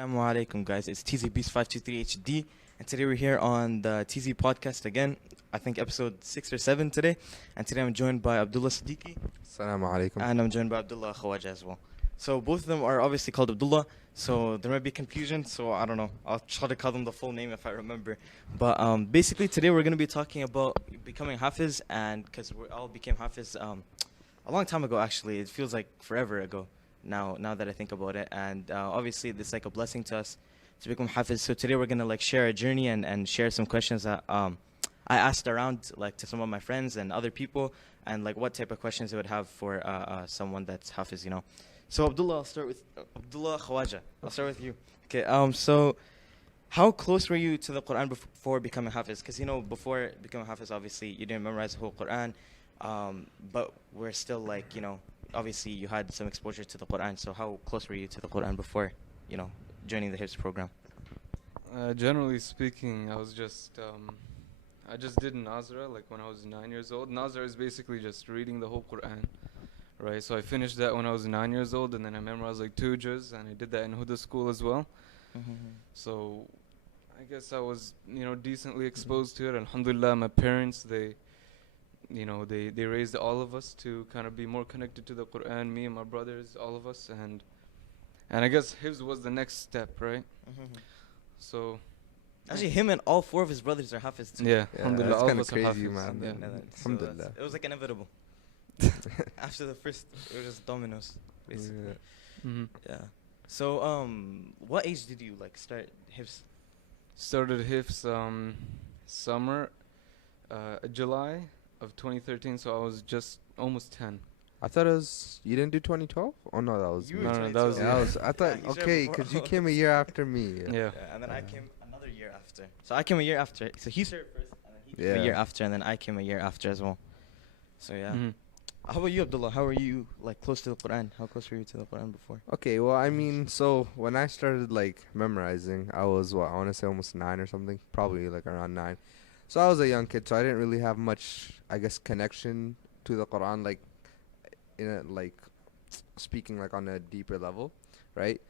Assalamu alaikum, guys. It's TZP's 523 HD, and today we're here on the TZ podcast again. I think episode 6 or 7 today. And today I'm joined by Abdullah Siddiqui, Assalamu alaikum. and I'm joined by Abdullah Khawaja as well. So both of them are obviously called Abdullah, so there might be confusion, so I don't know. I'll try to call them the full name if I remember. But basically today we're going to be talking about becoming Hafiz, and because we all became Hafiz a long time ago actually. It feels like forever ago now that I think about it. And obviously it's like a blessing to us to become Hafiz. So today we're going to like share a journey and share some questions that I asked around like to some of my friends and other people, and like what type of questions they would have for someone that's Hafiz, you know. So Abdullah, I'll start with Abdullah Khawaja. I'll start with you. Okay. So how close were you to the Quran before becoming Hafiz? Because, you know, before becoming Hafiz, obviously, you didn't memorize the whole Quran. But we're still like, you know, obviously you had some exposure to the Quran. So how close were you to the Quran before, you know, joining the hifz program? Generally speaking, I just did Nazra like when I was 9 years old. Nazra is basically just reading the whole Quran. Right, so I finished that when I was 9 years old, and then I memorized like 2 juz, and I did that in Huda school as well. So I guess I was, you know, decently exposed to it. Alhamdulillah, my parents, they raised all of us to kind of be more connected to the Quran, me and my brothers, all of us, and I guess hifz was the next step, right? So Actually, him and all 4 of his brothers are Hafiz too. yeah, Yeah, alhamdulillah, that's all of kinda us are crazy, Hafiz. man. Yeah. So Alhamdulillah. it was like inevitable. After the first, it was just dominoes, basically. Mm-hmm. Yeah. So, what age did you like start hifz? Started hifz summer, July of 2013, so I was just almost 10. I thought it was, you didn't do 2012? Oh no, that was You me. were No, that was 22. Yeah, I thought, Yeah, you started okay, before because you all came a of us. year after me. Yeah. Yeah, and then I came another year after. So I came a year after. So he started first, and then he came Yeah. a year after, and then I came a year after as well. So yeah. Mhm. How about you, Abdullah? How were you like close to the Quran? How close were you to the Quran before? Okay, well, I mean, so when I started like memorizing, I was, I want to say almost 9 or something, probably like around 9. So I was a young kid, so I didn't really have much, I guess, connection to the Quran, like in a, like speaking like on a deeper level, right?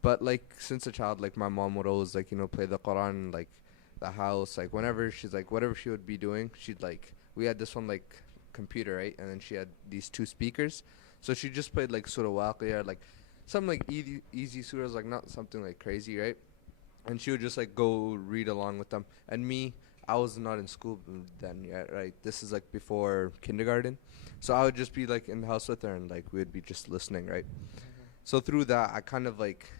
But like since a child, like my mom would always like, you know, play the Quran like the house, like whenever she's like whatever she would be doing, she'd like, we had this one like computer, right? And then she had these 2 speakers, so she just played like Surah Waqiyah, like some like easy surahs, like not something like crazy, right? And she would just like go read along with them. And me, I was not in school then yet, right? This is like before kindergarten, so I would just be like in the house with her, and like we'd be just listening, right? So through that, I kind of like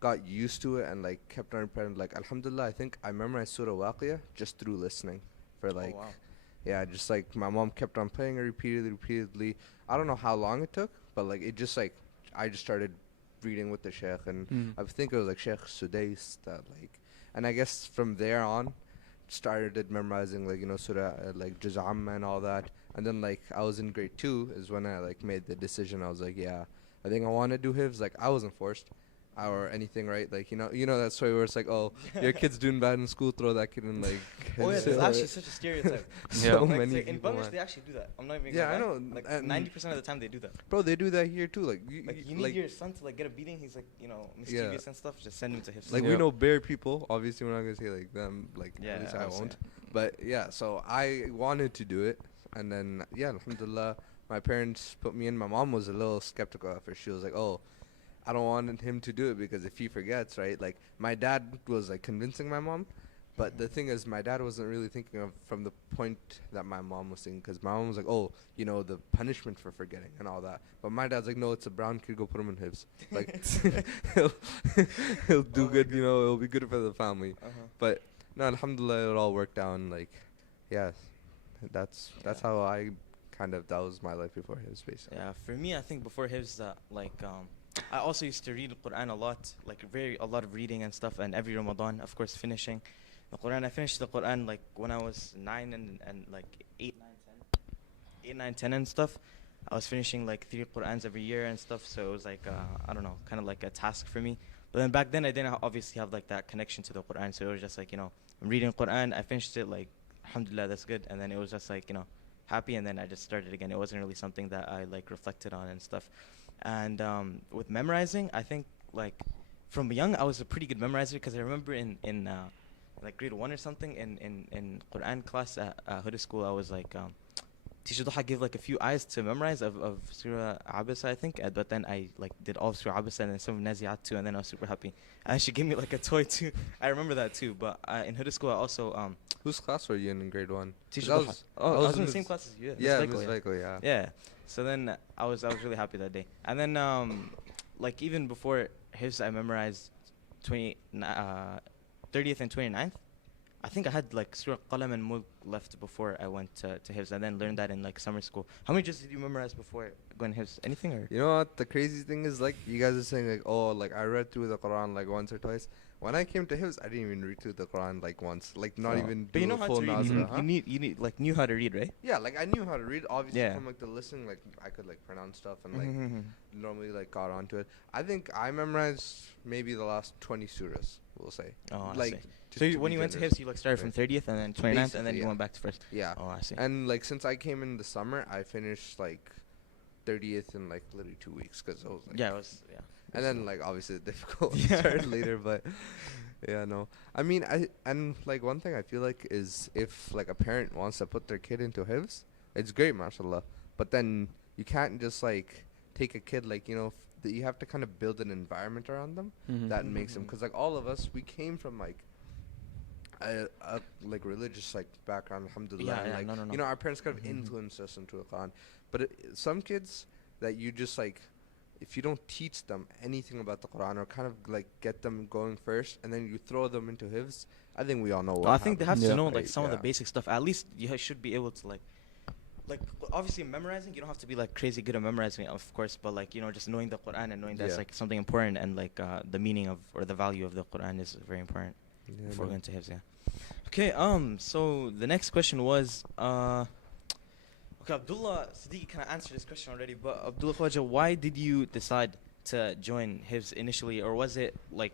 got used to it and like kept on repeating, like alhamdulillah, I think I memorized Surah Waqiyah just through listening for like Oh, wow. yeah, just like my mom kept on playing it repeatedly. I don't know how long it took, but like it just like I just started reading with the sheikh, and Mm. I think it was like Sheikh Sudais that like, and I guess from there on started memorizing like, you know, Surah like Juz Amma and all that. And then like I was in grade 2 is when I like made the decision. I was like, yeah, I think I want to do hifz. Like I wasn't forced or anything, right? Like, you know that story where it's like, oh, your kid's doing bad in school, throw that kid in like Oh yeah, hifz. there's actually such a stereotype. So Like, many in people, Bangladesh man. they actually do that. I'm not even. Yeah, gonna I lie. know, Like and 90% of the time they do that. Bro, they do that here too. Like Like you need your son to like get a beating. He's like, you know, mischievous and stuff. Just send him to hifz. like Yeah. we know bare people. Obviously, we're not gonna say like them. Like Yeah, at least I obviously. won't. But yeah, so I wanted to do it, and then yeah, alhamdulillah, my parents put me in. My mom was a little skeptical at first. She was like, oh, I don't want him to do it because if he forgets, right? Like my dad was like convincing my mom, but the thing is, my dad wasn't really thinking of from the point that my mom was thinking, because my mom was like, oh, you know, the punishment for forgetting and all that. But my dad's like, no, it's a brown kid, go put him in hifz. Like he'll do good, you know, it'll be good for the family. But no, alhamdulillah, it all worked out. And like, yeah, that's how I kind of, that was my life before hifz, basically. Yeah, for me, I think before hifz, I also used to read the Quran a lot, like a lot of reading and stuff, and every Ramadan, of course, finishing the Quran. I finished the Quran like when I was 9 and like 8, 9, 10 and stuff. I was finishing like 3 Qurans every year and stuff, so it was like, I don't know, kind of like a task for me. But then back then, I didn't obviously have like that connection to the Quran, so it was just like, you know, I'm reading Quran, I finished it, like, alhamdulillah, that's good, and then it was just like, you know, happy, and then I just started again. It wasn't really something that I like reflected on and stuff. And with memorizing, I think like from young I was a pretty good memorizer because I remember in like grade 1 or something in Quran class at Huda school I was like Teacher Duha gave like a few ayahs to memorize of Surah Abasa, I think, but then I like did all of Surah Abasa and then some of Nazi'at too, and then I was super happy. And she gave me like a toy too. I remember that too. But in Huda school, I also Whose class were you in grade 1? Teacher Duha. I was in the same class as you. Yeah, Ms. Vaiko, yeah. Yeah. So then I was really happy that day. And then like even before his, I memorized 30th and 29th. I think I had like Surah Qalam and Mulk left before I went to Hifz, and then learned that in like summer school. How many juz did you memorize before going Hifz? Anything or? You know what? The crazy thing is, like, you guys are saying, like, oh, like, I read through the Quran, like, once or twice. When I came to Hifz, I didn't even read through the Quran, like, once. Like, not even but do you know a how full to read. nazra, huh? You need, like, knew how to read, right? Yeah, like, I knew how to read. Obviously, Yeah. from, like, the listening, like, I could, like, pronounce stuff and, like, normally, like, got onto it. I think I memorized maybe the last 20 surahs, we'll say. Oh, I like, see. So when you went to Hifz, you, like, started from 30th and then 29th, and then you went back to first? Yeah. Oh, I see. And, like, since I came in the summer, I finished, like, 30th in, like, literally 2 weeks, because I was, like... Yeah, it was, yeah. And then, like, obviously, the difficult started later, but... Yeah, no. I mean, like, one thing I feel like is if, like, a parent wants to put their kid into Hifz, it's great, mashallah. But then you can't just, like, take a kid, like, you know, you have to kind of build an environment around them that makes them... Because, like, all of us, we came from, like, a like, religious, like, background, alhamdulillah. Yeah, like, no. you know, our parents kind of influenced us into the Quran. But some kids that you just, like... If you don't teach them anything about the Quran or kind of like get them going first and then you throw them into Hifz, I think we all know what I think they have to know like right? some of the basic stuff. At least you should be able to like obviously memorizing. You don't have to be like crazy good at memorizing, of course, but like you know just knowing the Quran and knowing that's like something important and like the meaning of or the value of the Quran is very important before going to Hifz. Yeah. Okay. So the next question was okay, Abdullah Siddiqui kind of answered this question already, but Abdullah Khawaja, why did you decide to join Hifz initially, or was there like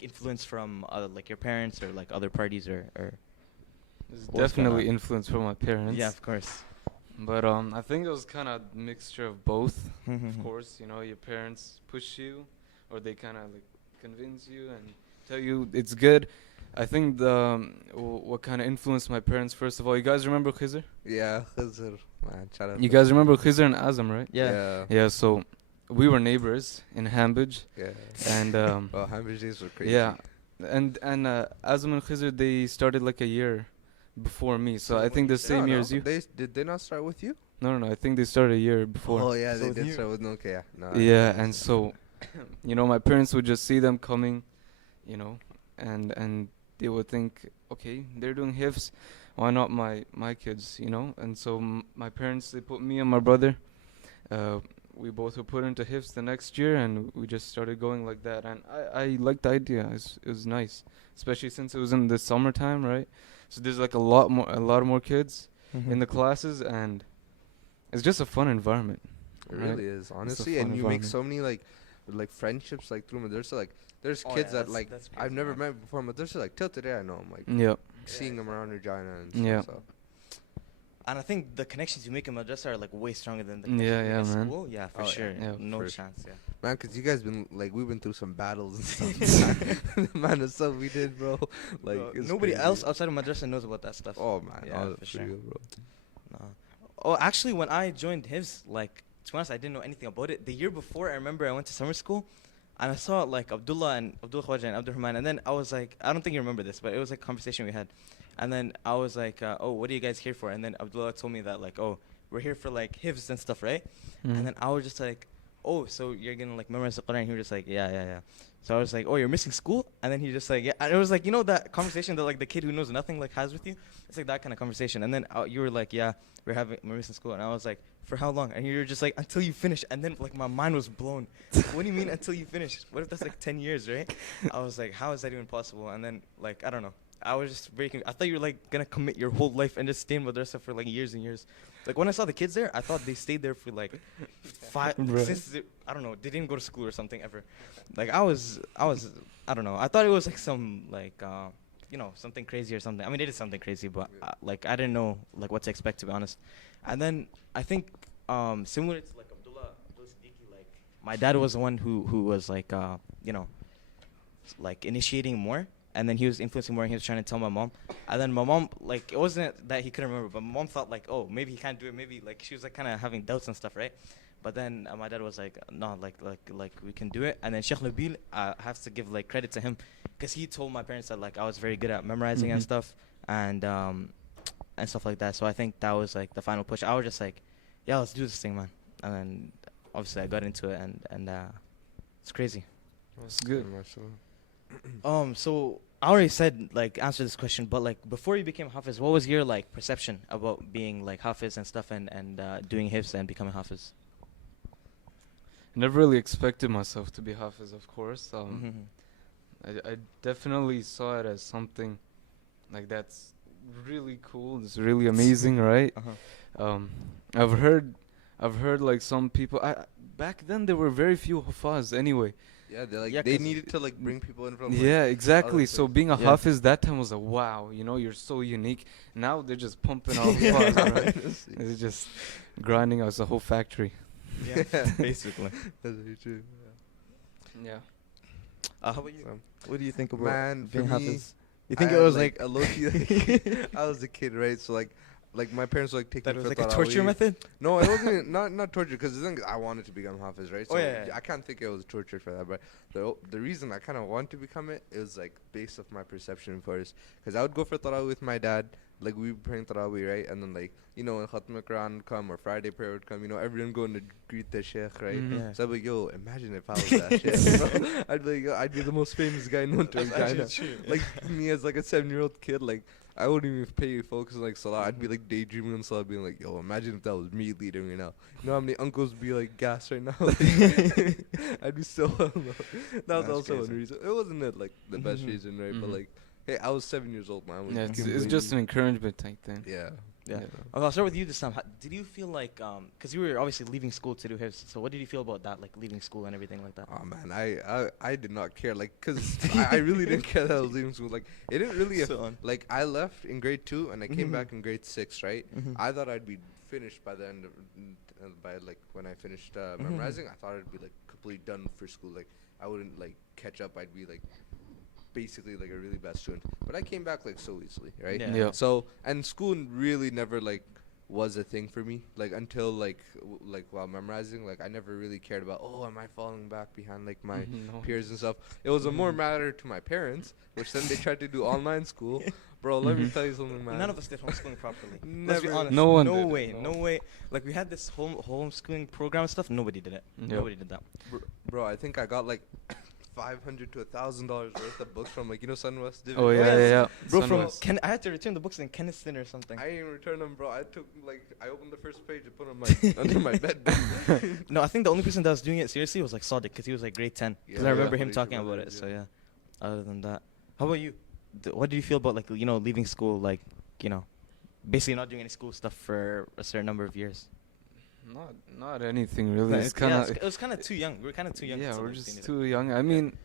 influence from like your parents or like other parties or? There's definitely influence from my parents. Yeah, of course. But I think it was kind of a mixture of both. Of course, you know, your parents push you, or they kind of like convince you and tell you it's good. I think what kind of influenced my parents, first of all, you guys remember Khizr? Yeah, Khizr. Man, shout out. You guys remember Khizr and Azam, right? Yeah. So we were neighbors in Hambidge. Yeah. And well, Hambidge days were crazy. Yeah. And Azam and Khizr, they started like a year before me. So I think the same year as you. Did they not start with you? No. I think they started a year before. Oh, yeah, they did start with no. Okay, yeah. No, yeah, and so, you know, my parents would just see them coming, you know, and they would think, okay, they're doing Hifz, why not my kids, you know? And so my parents, they put me and my brother, we both were put into Hifz the next year, and we just started going like that. And I liked the idea. It was nice, especially since it was in the summertime, right? So there's like a lot more kids in the classes, and it's just a fun environment. It really is, honestly. And you make so many like friendships like through madrasa. Like there's kids that like I've never met before, but there's like till today I know them. Like seeing them around Regina and stuff. So. And I think the connections you make in madrasa are like way stronger than the connections you make in school. Yeah, for sure. Yeah, no chance. Yeah. Man, cause you guys we've been through some battles and stuff. Man, the stuff we did, bro. Like nobody else outside of madrasa knows about that stuff. Oh man, yeah, for sure. Real, bro. No. Oh, actually, when I joined Hifz, like to be honest, I didn't know anything about it. The year before, I remember I went to summer school, and I saw like Abdullah Khawaja and Abdurrahman, and then I was like, I don't think you remember this, but it was like a conversation we had, and then I was like, oh, what are you guys here for? And then Abdullah told me that like, oh, we're here for like Hifz and stuff, right? And then I was just like, oh, so you're gonna like memorize the Quran? And he was just like, yeah. So I was like, oh, you're missing school? And then he just like, yeah. And it was like, you know that conversation that like the kid who knows nothing like has with you? It's like that kind of conversation. And then you were like, yeah, we're missing school. And I was like, for how long? And you were just like, until you finish. And then like my mind was blown. Like, what do you mean until you finish? What if that's like 10 years, right? I was like, how is that even possible? And then like, I don't know. I was just breaking. I thought you were like gonna commit your whole life and just stay in madrasa for like years and years. Like when I saw the kids there, I thought they stayed there for like 5 since I don't know, they didn't go to school or something ever. Like I was I don't know. I thought it was like some like you know, something crazy or something. I mean, it is something crazy, but like I didn't know like what to expect, to be honest. And then I think similar to like Abdullah Siddiqui, like my dad was the one who was like you know, like initiating more, and then he was influencing more, and he was trying to tell my mom, and then my mom, like, it wasn't that he couldn't remember, but my mom thought like, oh, maybe he can't do it, maybe, like, she was like kind of having doubts and stuff, right? But then my dad was like, no, like we can do it. And then Sheikh Nabil, I have to give like credit to him, because he told my parents that like I was very good at memorizing and stuff, and stuff like that. So I think that was like the final push. I was just like, yeah, let's do this thing, man. And then obviously I got into it, and it's crazy. That's good. So I already said like answer this question, but like before you became Hafiz, what was your like perception about being like Hafiz and stuff, and doing hifz and becoming Hafiz? Never really expected myself to be Hafiz, of course. Mm-hmm. I definitely saw it as something like that's really cool. It's really amazing, right? Uh-huh. I've heard like some people. Back then there were very few Hufaz anyway. Yeah, they like Yeah, they 'cause needed to like bring people in from. Like, Yeah, exactly. other So places. being a Yeah. Hafiz that time was like, wow, you know, you're so unique. Now they're just pumping out Hufaz, right? They're just grinding out the whole factory. Yeah, basically. That's very true. Yeah. How about you? So, What do you think about man, for being me, Hafiz? You think I it had, was like a low-key, like, I was a kid, right? So like my parents would, like take that me was for like a torture Tarawih. method? No, it wasn't not torture, because I wanted to become Hafiz, right? Oh, So yeah, yeah. I can't think it was torture for that, but the reason I kind of wanted to become it was like based off my perception first, because I would go for Tarawih with my dad, like we were praying Tarawih, right? And then like, you know, when Khatm al-Quran would come or Friday prayer would come, you know, everyone going to greet the Sheikh, right? Mhm. Yeah. So I'd be like, yo, imagine if I was that Sheikh, bro. I'd be like, yo, I'd be the most famous guy known to China. Like me as like a 7-year-old kid, like I wouldn't even pay focus on like Salah. I'd be like daydreaming on Salah, being like, yo, imagine if that was me leading right now. You know how many uncles be like gas right now? Like, I'd be so alone. That was That's also crazy. one reason. It wasn't like the best Mhm. reason, right? But Mhm. like, hey, I was 7 years old, man. Yeah, it's just an encouragement type thing. Yeah. Yeah. Okay, I'll start with you this time. Did you feel like, because you were obviously leaving school to do hifz, so what did you feel about that, like leaving school and everything like that? Oh man, I did not care, like, cause I really didn't care that I was leaving school. Like, it didn't really like I left in grade 2 and I came Mhm. back in grade 6, right? Mhm. I thought I'd be finished by the end of by like when I finished memorizing. I thought I'd be like completely done for school. Like I wouldn't like catch up. I'd be like basically like a really bad student. But I came back like so easily, right? Yeah. Yeah. So and school really never like was a thing for me, like until like while memorizing. Like I never really cared about, oh, am I falling back behind like my No. peers and stuff. It was a more matter to my parents, which then they tried to do online school. Bro, let me Mhm. tell you something, man. None of us did homeschooling properly. Let's be Never. honest. No one No did. way. No way. Like we had this homeschooling program and stuff. Nobody did it. Yep. Nobody did that. Bro, I think I got like $500 to $1,000 worth of books from like, you know, Sunwest Division. Oh yeah, yeah, yeah. Bro, from Sunrise. I had to return the books in Keniston or something. I didn't return them, bro. I took like I opened the first page and put them like under my bed. No, I think the only person that was doing it seriously was like Sadiq, because he was like grade 10. Because Yeah, I remember yeah. him talking about it. So yeah. Other than that, how about you? What do you feel about like, you know, leaving school, like, you know, basically not doing any school stuff for a certain number of years? Not anything really. No, It's kind of it was kind of too young. We were kind of too young. yeah, to we're like just do too young. I mean,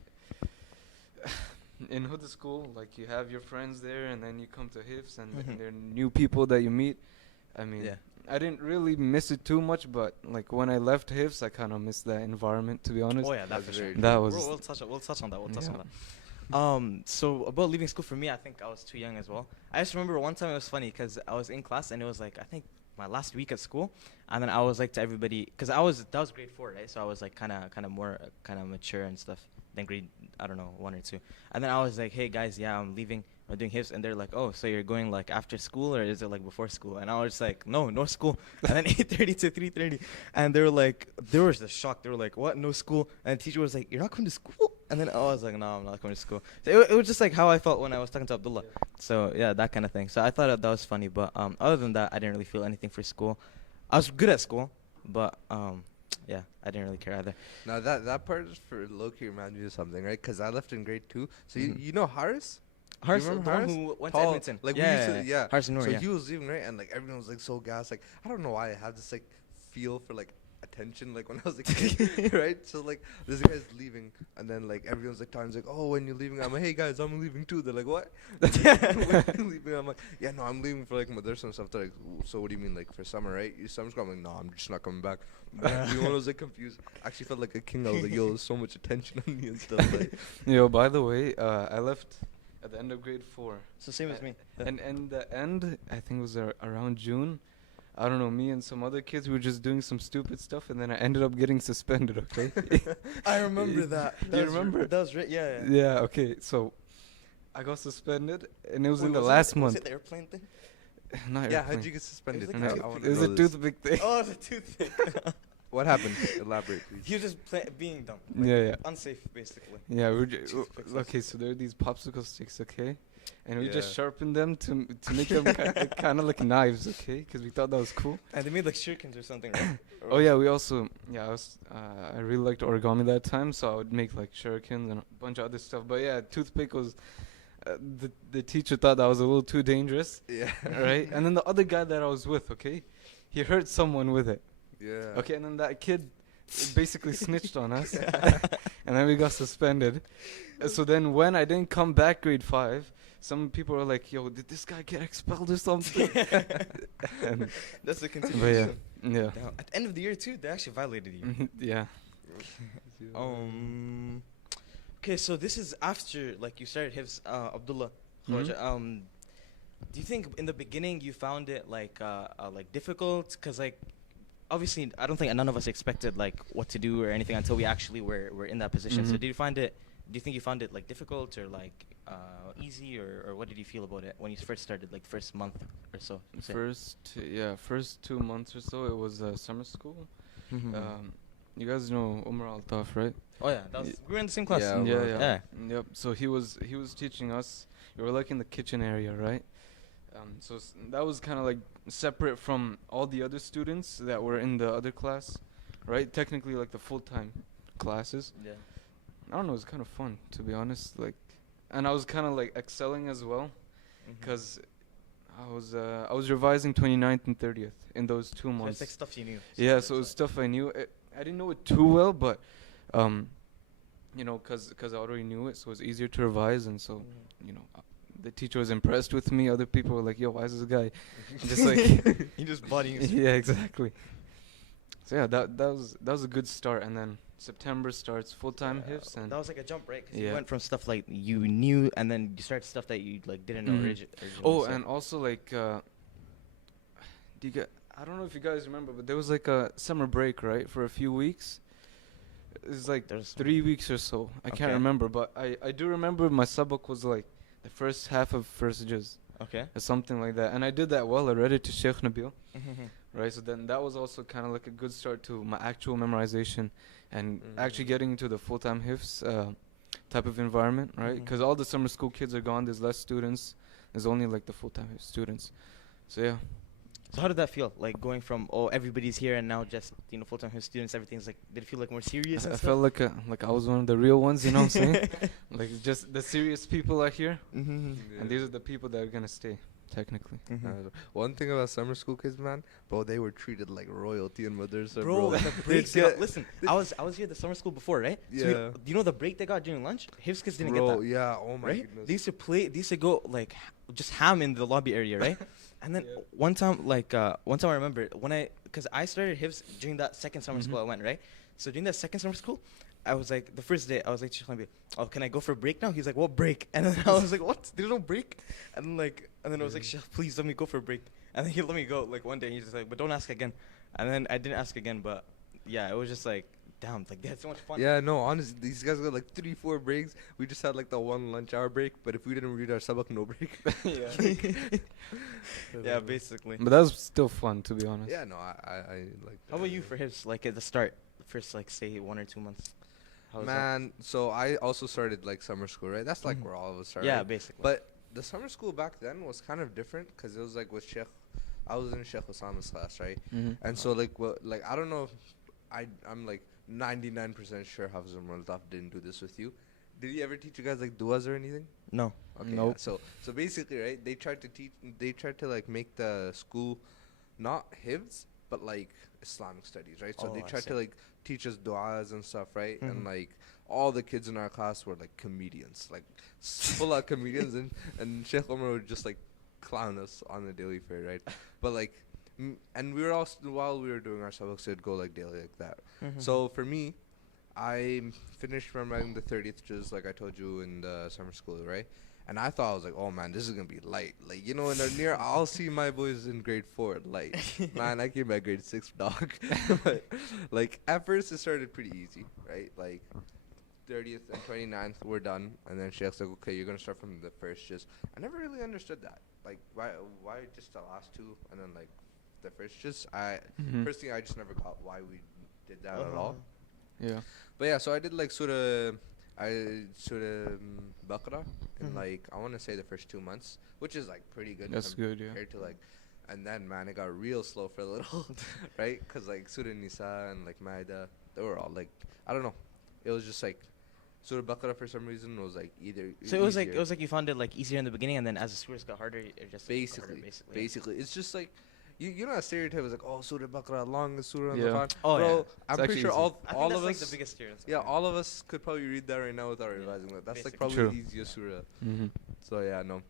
in Huda school, like you have your friends there, and then you come to hifz, and Mhm. there are new people that you meet. I mean, Yeah. I didn't really miss it too much, but like when I left hifz, I kind of missed that environment, to be honest. Oh yeah, that That's for very sure. That was We'll touch on that. We'll touch Yeah. on that. So about leaving school, for me, I think I was too young as well. I just remember one time it was funny because I was in class and it was like, I think my last week at school, and then I was like to everybody, because that was grade 4, right? So I was like kind of more kind of mature and stuff than grade, I don't know, 1 or 2. And then I was like, hey guys, yeah, I'm leaving. I'm doing hifz, and they're like, oh, so you're going like after school or is it like before school? And I was just like, no school. And then 8:30 to 3:30, and they were like, there was the shock. They were like, what, no school? And the teacher was like, you're not going to school? And then I was like, no, I'm not going to school. So it was just like how I felt when I was talking to Abdullah. So yeah, that kind of thing. So I thought that was funny, but other than that, I didn't really feel anything for school. I was good at school, but yeah, I didn't really care either. Now that part is for low-key remind me of something, right? Because I left in grade 2. So Mhm. you know Haris? Harris, remember the one Harris? who went to Tall, Edmonton. like, we yeah, used to- yeah. Harris and Noor, So yeah. he was leaving, right? And like everyone was like so gassed. Like I don't know why I have this like feel for like a attention like when I was a kid, right? So like this guy's leaving, and then like everyone's like talking like, oh, when you're leaving, I'm like, hey guys, I'm leaving too. They're like, what? When you leaving? I'm like, yeah, no, I'm leaving for like madrasa and stuff. They're like, so what do you mean like for summer, right? Your summer's coming. I'm like, no, I'm just not coming back. Everyone was like confused. I actually felt like a king. I was like, yo, there's so much attention on me and stuff. Like, Yo, by the way, I left at the end of grade 4. It's the same as me. And the end, I think it was around June. I don't know, me and some other kids were just doing some stupid stuff, and then I ended up getting suspended, okay? I remember that. Do you remember? That was right. Yeah. Yeah, okay, so I got suspended, and it was in the Was last it, month. Was it the airplane thing? Not yeah, airplane. how'd you get suspended? It was like a I wanna It was know a this. toothpick thing. Oh, the toothpick. What happened? Elaborate, please. He was just being dumb. Yeah. Unsafe, basically. Yeah, Toothpicks. okay, so there are these popsicle sticks, okay? And we just Yeah. sharpened them to make them kind of like knives, okay? Because we thought that was cool. And they made like shurikens or something, right? Oh yeah, we also I really liked origami that time, so I would make like shurikens and a bunch of other stuff. But yeah, toothpick was the teacher thought that was a little too dangerous, Yeah. right? And then the other guy that I was with, okay, he hurt someone with it. Yeah. Okay, and then that kid basically snitched on us, and then we got suspended. So then when I didn't come back grade 5, some people were like, "Yo, did this guy get expelled or something?" And That's the but continuation. yeah. Damn, at the end of the year too, they actually violated you. Yeah. Okay, so this is after like you started hifz, Abdullah. Mhm. Khawaja. Do you think in the beginning you found it like difficult? Cause like obviously I don't think none of us expected like what to do or anything until we actually were in that position. So Mhm. did you find it? Do you think you found it like difficult or like easy or what did you feel about it when you first started, like first month or so? say? First 2 months or so, it was summer school. You guys know Umar Altaf, right? Oh yeah, that was, we were in the same class. Yeah, Yeah. Yep. So he was teaching us. We were like in the kitchen area, right? So that was kind of like separate from all the other students that were in the other class, right? Technically, like the full-time classes. Yeah. I don't know. It was kind of fun, to be honest. Like, and I was kind of like excelling as well, because I was revising 29th and 30th in those 2 So months. it's like stuff you knew. Yeah, so it was stuff I knew. I didn't know it too well, but you know, cause I already knew it, so it was easier to revise, and so you know, the teacher was impressed with me. Other people were like, "Yo, why is this guy just like?" You just bodying. Yeah, exactly. So yeah, that was a good start, and then September starts full-time hifz, and That was like a jump, right? 'Cause you Yeah. went from stuff like you knew, and then you started stuff that you like didn't know Mhm. originally. oh, so- and also like, do you get? I don't know if you guys remember, but there was like a summer break, right, for a few weeks. It's like There's 3 weeks or so. I can't Okay. remember, but I do remember my sabak was like the first half of first juz okay. or something like that, and I did that well. I read it to Sheikh Nabil, right? So then that was also kind of like a good start to my actual memorization and actually getting into the full-time hifz type of environment, right? Mhm. Because all the summer school kids are gone. There's less students. There's only like the full-time hifz students. So yeah. So how did that feel? Like going from everybody's here and now just full-time his students, everything's like, did it feel like more serious? I and felt like I was one of the real ones, you know what I'm saying? Like just the serious people are here, and these are the people that are gonna stay, technically. One thing about summer school kids, man, bro, they were treated like royalty in madrasa, Bro, bro. the breaks. Listen, I was here the summer school before, right? So Yeah. do you know the break they got during lunch? Hifz kids didn't get Bro, that. yeah, oh my Right? goodness. They used to play. They used to go like just ham in the lobby area, right? And then one time I remember because I started hifz during that second summer school I went, right? So during that second summer school, I was like the first day I was like, "Oh, can I go for a break now?" He's like, "What break?" And then I was like, "What? There's no break?" And then I was like, "Sheikh, please let me go for a break." And then he let me go like one day. And he's just like, "But don't ask again." And then I didn't ask again, but yeah, it was just like, damn, like they had so much fun. Yeah, no, honestly, these guys got like 3-4 breaks. We just had like the one lunch hour break, but if we didn't read our sabak, no break. Yeah, basically. But that was still fun, to be honest. Yeah, no, I like. How about you for his like at the start, first like say 1 or 2 months? How was that? Man, so I also started like summer school, right? That's like where all of us started. Yeah, basically. But the summer school back then was kind of different because it was like with Sheikh. I was in Sheikh Osama's class, right? And so like I don't know if I'm like 99% sure Hafiz Altaf didn't do this with you. Did he ever teach you guys like duas or anything? No. Okay. Nope. Yeah. So basically, right? They tried to like make the school not hifz, but like Islamic studies, right? So Oh, they I tried see. to like teach us du'as and stuff, right? Mhm. And like all the kids in our class were like comedians, like full out comedians, and Sheikh Omar would just like clown us on a daily fare, right? But like, and we were also while we were doing our subjects, it'd go like daily like that. Mhm. So for me, I finished memorizing the 30th juz, like I told you in the summer school, right? And I thought I was like, oh man, this is gonna be light. Like, you know, in the near, I'll see my boys in grade 4, light. Man, I came at grade 6, dog. But, like, at first it started pretty easy, right? Like, 30th and 29th were done, and then Sheikh's like, okay, you're gonna start from the first juz. I never really understood that. Like, why just the last two, and then like the first juz? Personally, I just never got why we did that at all. Yeah. But yeah, so I did like Surah Baqarah in Mhm. like I want to say the first 2 months, which is like pretty good. That's good, yeah. Compared to like, and then man, it got real slow for a little, right? Because like Surah Nisa and like Maida, they were all like I don't know. It was just like Surah Baqarah for some reason was like either. So it was easier. like you found it like easier in the beginning, and then as the surahs got harder, it just got harder, Basically, it's just like. You know, a stereotype is like, oh, Surah Baqarah, longest surah in the Yeah. Quran. Oh, Bro, yeah. I'm It's pretty sure actually all I think all that's of like us. the biggest stereotype. Yeah, all of us could probably read that right now without realizing that. That's like Basically. probably True. the easiest surah. Mm-hmm. So yeah, no.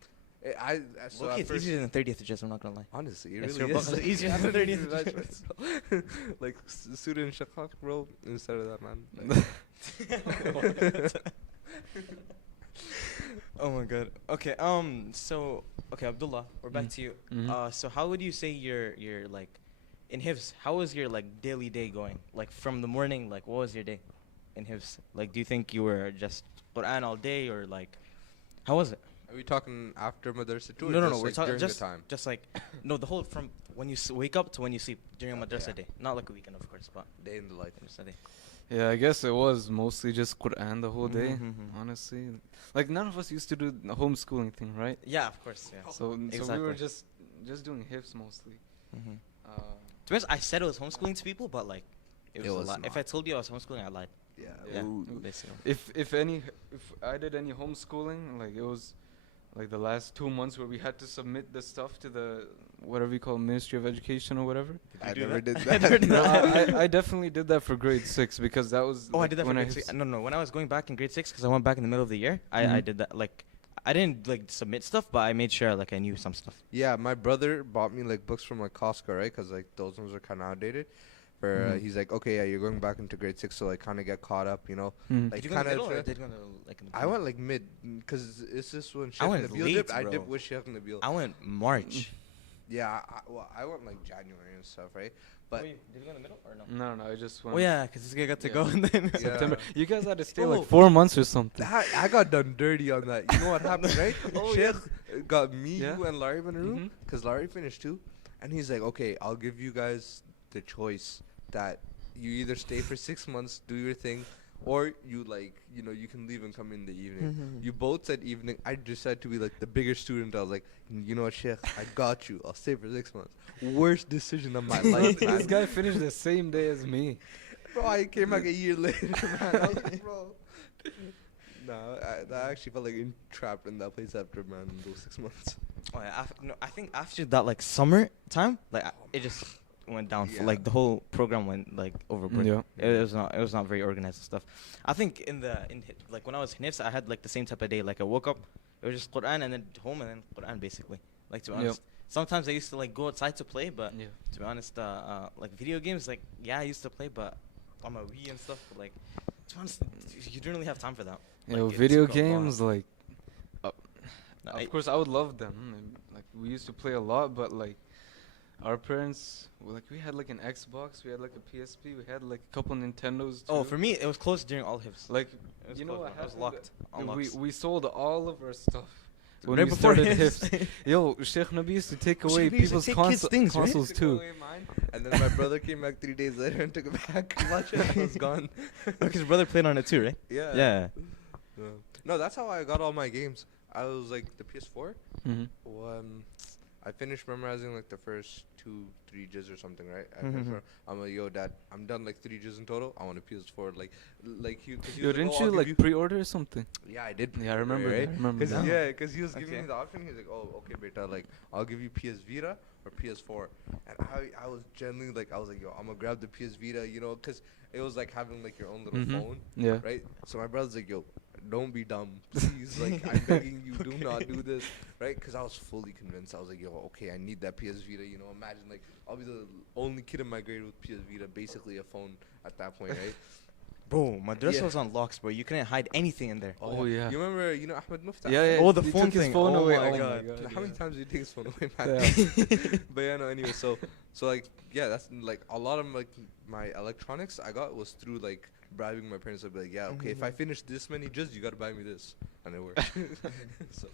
So Okay, at it's first, easier than 30th just. I'm not gonna lie. honestly, it Yeah, really Surah is. Baqarah is easier I than don't 30th even juz. imagine myself. Like Surah and Shaqaq, bro, instead of that, man. Like, Oh my god. Okay. So okay, Abdullah, we're back to you. Mhm. So how would you say your like in hifz? How was your like daily day going? Like from the morning, like what was your day in hifz? Like, do you think you were just Quran all day, or like how was it? are we talking after madrasa too? Or No, no, no. just, We're like, talking during just the time. just like no, the whole from when you wake up to when you sleep during a madrasa Yeah. day, not like a weekend, of course, but Day in the life. madrasa day. Yeah, I guess it was mostly just Quran the whole day, Mhm. honestly. Like, none of us used to do the homeschooling thing, right? Yeah, of course. Yeah. So we Exactly. were just doing hifz mostly. Mm-hmm. Uh, To be honest, I said it was homeschooling to people, but like it was, was a lot. If not. I told you I was homeschooling, I lied. Yeah. Yeah, Ooh. basically. if I did any homeschooling, like it was like the last 2 months where we had to submit the stuff to the whatever you call Ministry of Education or whatever. I do never that? did I never that. did No, that. I definitely did that for grade 6 because that was. Oh, I like, did that for when grade six. No, when I was going back in grade 6, because I went back in the middle of the year, I Mhm. did that. Like, I didn't like submit stuff, but I made sure like I knew some stuff. Yeah, my brother bought me like books from like Costco, right? Because like those ones are kind of outdated. For Mhm. he's like, okay, yeah, you're going back into grade 6, so like kind of get caught up, you know. Mhm. Like Did you go in the kinda middle, or try- did you go in the, like in the I beginning? went like mid, because it's just when I Sheikh went Nabil late, dipped. I bro. dipped with Sheikh Nabil. I went March. Yeah, I went like January and stuff, right? But Wait, did you go in the middle or no? No, I just went. Oh yeah, because this guy got to Yeah. go and then. Yeah. September. You guys had to stay Oh. like 4 months or something. that, I got done dirty on that. You know what happened, right? Oh, Sheikh got me, Yeah. you, and Larry in a room, Mhm. because Larry finished too, and he's like, okay, I'll give you guys the choice that you either stay for 6 months, do your thing, or you like, you know, you can leave and come in the evening. Mhm. You both said evening. I decided to be like the bigger student. I was like, you know what, Sheikh, I got you. I'll stay for 6 months. Worst decision of my life, This man. guy finished the same day as me. Bro, I came back a year later, man. I was like, bro. No, I actually felt like trapped in that place after, man, those 6 months. Oh yeah, no, I think after that like summer time, like it just went down. For, Yeah. like the whole program went like overboard. Yeah. It was not very organized and stuff. I think like when I was Hinifs, I had like the same type of day. Like I woke up, it was just Quran and then home and then Quran basically. Like to be Yep. honest, sometimes I used to like go outside to play, but Yeah. to be honest, like video games, like yeah, I used to play, but on my Wii and stuff. But like to be honest, you don't really have time for that. You Like, know, it's video got gone. games, like, No, of course, I would love them. And, like, we used to play a lot, but like, our parents, we had like an Xbox, we had like a PSP, we had like a couple Nintendos. Too. Oh, for me, it was closed during all Hifz. like, It was you know closed, what I was happened? locked. Unlocked. We sold all of our stuff when Right we before started Hifz. Hifz. Yo, Sheikh Nabi used to take away Sheikh Nabi used to people's take kids' things, right? consoles too. And then my brother came back 3 days later and took it back. Watch it, it was gone. Because your brother played on it too, right? Yeah. Yeah. No, that's how I got all my games. I was like the PS4. Mm-hmm. I finished memorizing like the first 2-3 juz or something, right? I'm like, yo, dad, I'm done like 3 juz in total. I want a PS4. Like he, cause he Yo, was didn't oh, you I'll give like pre-order or something? Yeah, I did. Yeah, I remember right? that. I remember Cause that. yeah, cause he was giving Okay. me the option. He's like, oh, okay, beta, like I'll give you PS Vita or PS4. And I was genuinely like, I was like, yo, I'm gonna grab the PS Vita, you know, cause it was like having like your own little phone, Yeah. right? So my brother's like, yo, don't be dumb, please. Like, I'm begging you, do not do this, right? Because I was fully convinced. I was like, yo, okay, I need that PS Vita. You know, imagine like I'll be the only kid in my grade with PS Vita, basically a phone at that point, right? Bro, my dress Yeah. was on locks, bro. You couldn't hide anything in there. Oh, yeah. You remember, you know, Ahmed Muftah? Yeah, yeah. Oh, the he phone took his thing. phone Oh away. my Oh God. How many times did you take his phone away, man? Yeah. But yeah, no, anyway, so like, yeah, that's like a lot of like my electronics I got was through like bribing my parents. I'd be like, yeah, okay, if I finish this many jizz, you gotta buy me this, and it worked. So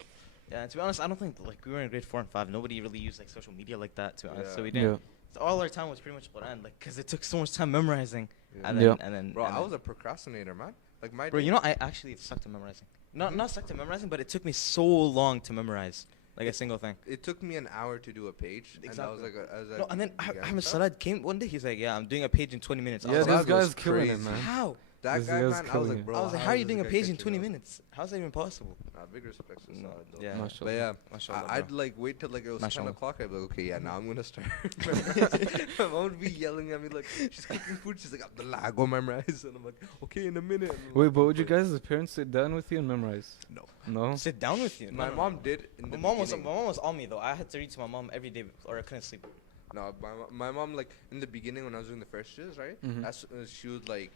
Yeah, and to be honest, I don't think like we were in grade 4 and 5. Nobody really used like social media like that. To be honest, so we Yeah. didn't. Yeah. So all our time was pretty much Quran, like, cause it took so much time memorizing, yeah. and then Yeah. and then. Bro, and I then- was a procrastinator, man. Like my Bro, day- you know, I actually sucked at memorizing. Not sucked at memorizing, but it took me so long to memorize like a single thing. it took me an hour to do a page, and I was Exactly. like, No, and then yeah, Ahmed so Salad came one day. He's like, "Yeah, I'm doing a page in 20 minutes." I Yeah, was this like, that was guy's killing it, crazy. man. how? that This guy, guy's man. I was killing like, it. bro, I was like, how are you does doing a guy page in catch 20 it up? minutes? How's that even possible? Big respect to No, Salad, though. yeah. Mashallah. But yeah, Mashallah, I'd bro. like wait till like it was 10 Mashallah. o'clock. I'd be like, okay, yeah, now I'm gonna start. My mom would be yelling at me like she's cooking food. She's like, Abdullah, go memorize, and I'm like, okay, in a minute. And Wait, like, but would you but- guys' parents sit down with you and memorize? No. No? Sit down with you. My mom did. In the My mom beginning. was on me though. I had to read to my mom every day, or I couldn't sleep. No, my mom like in the beginning when I was doing the first years, right? Mhm. She would like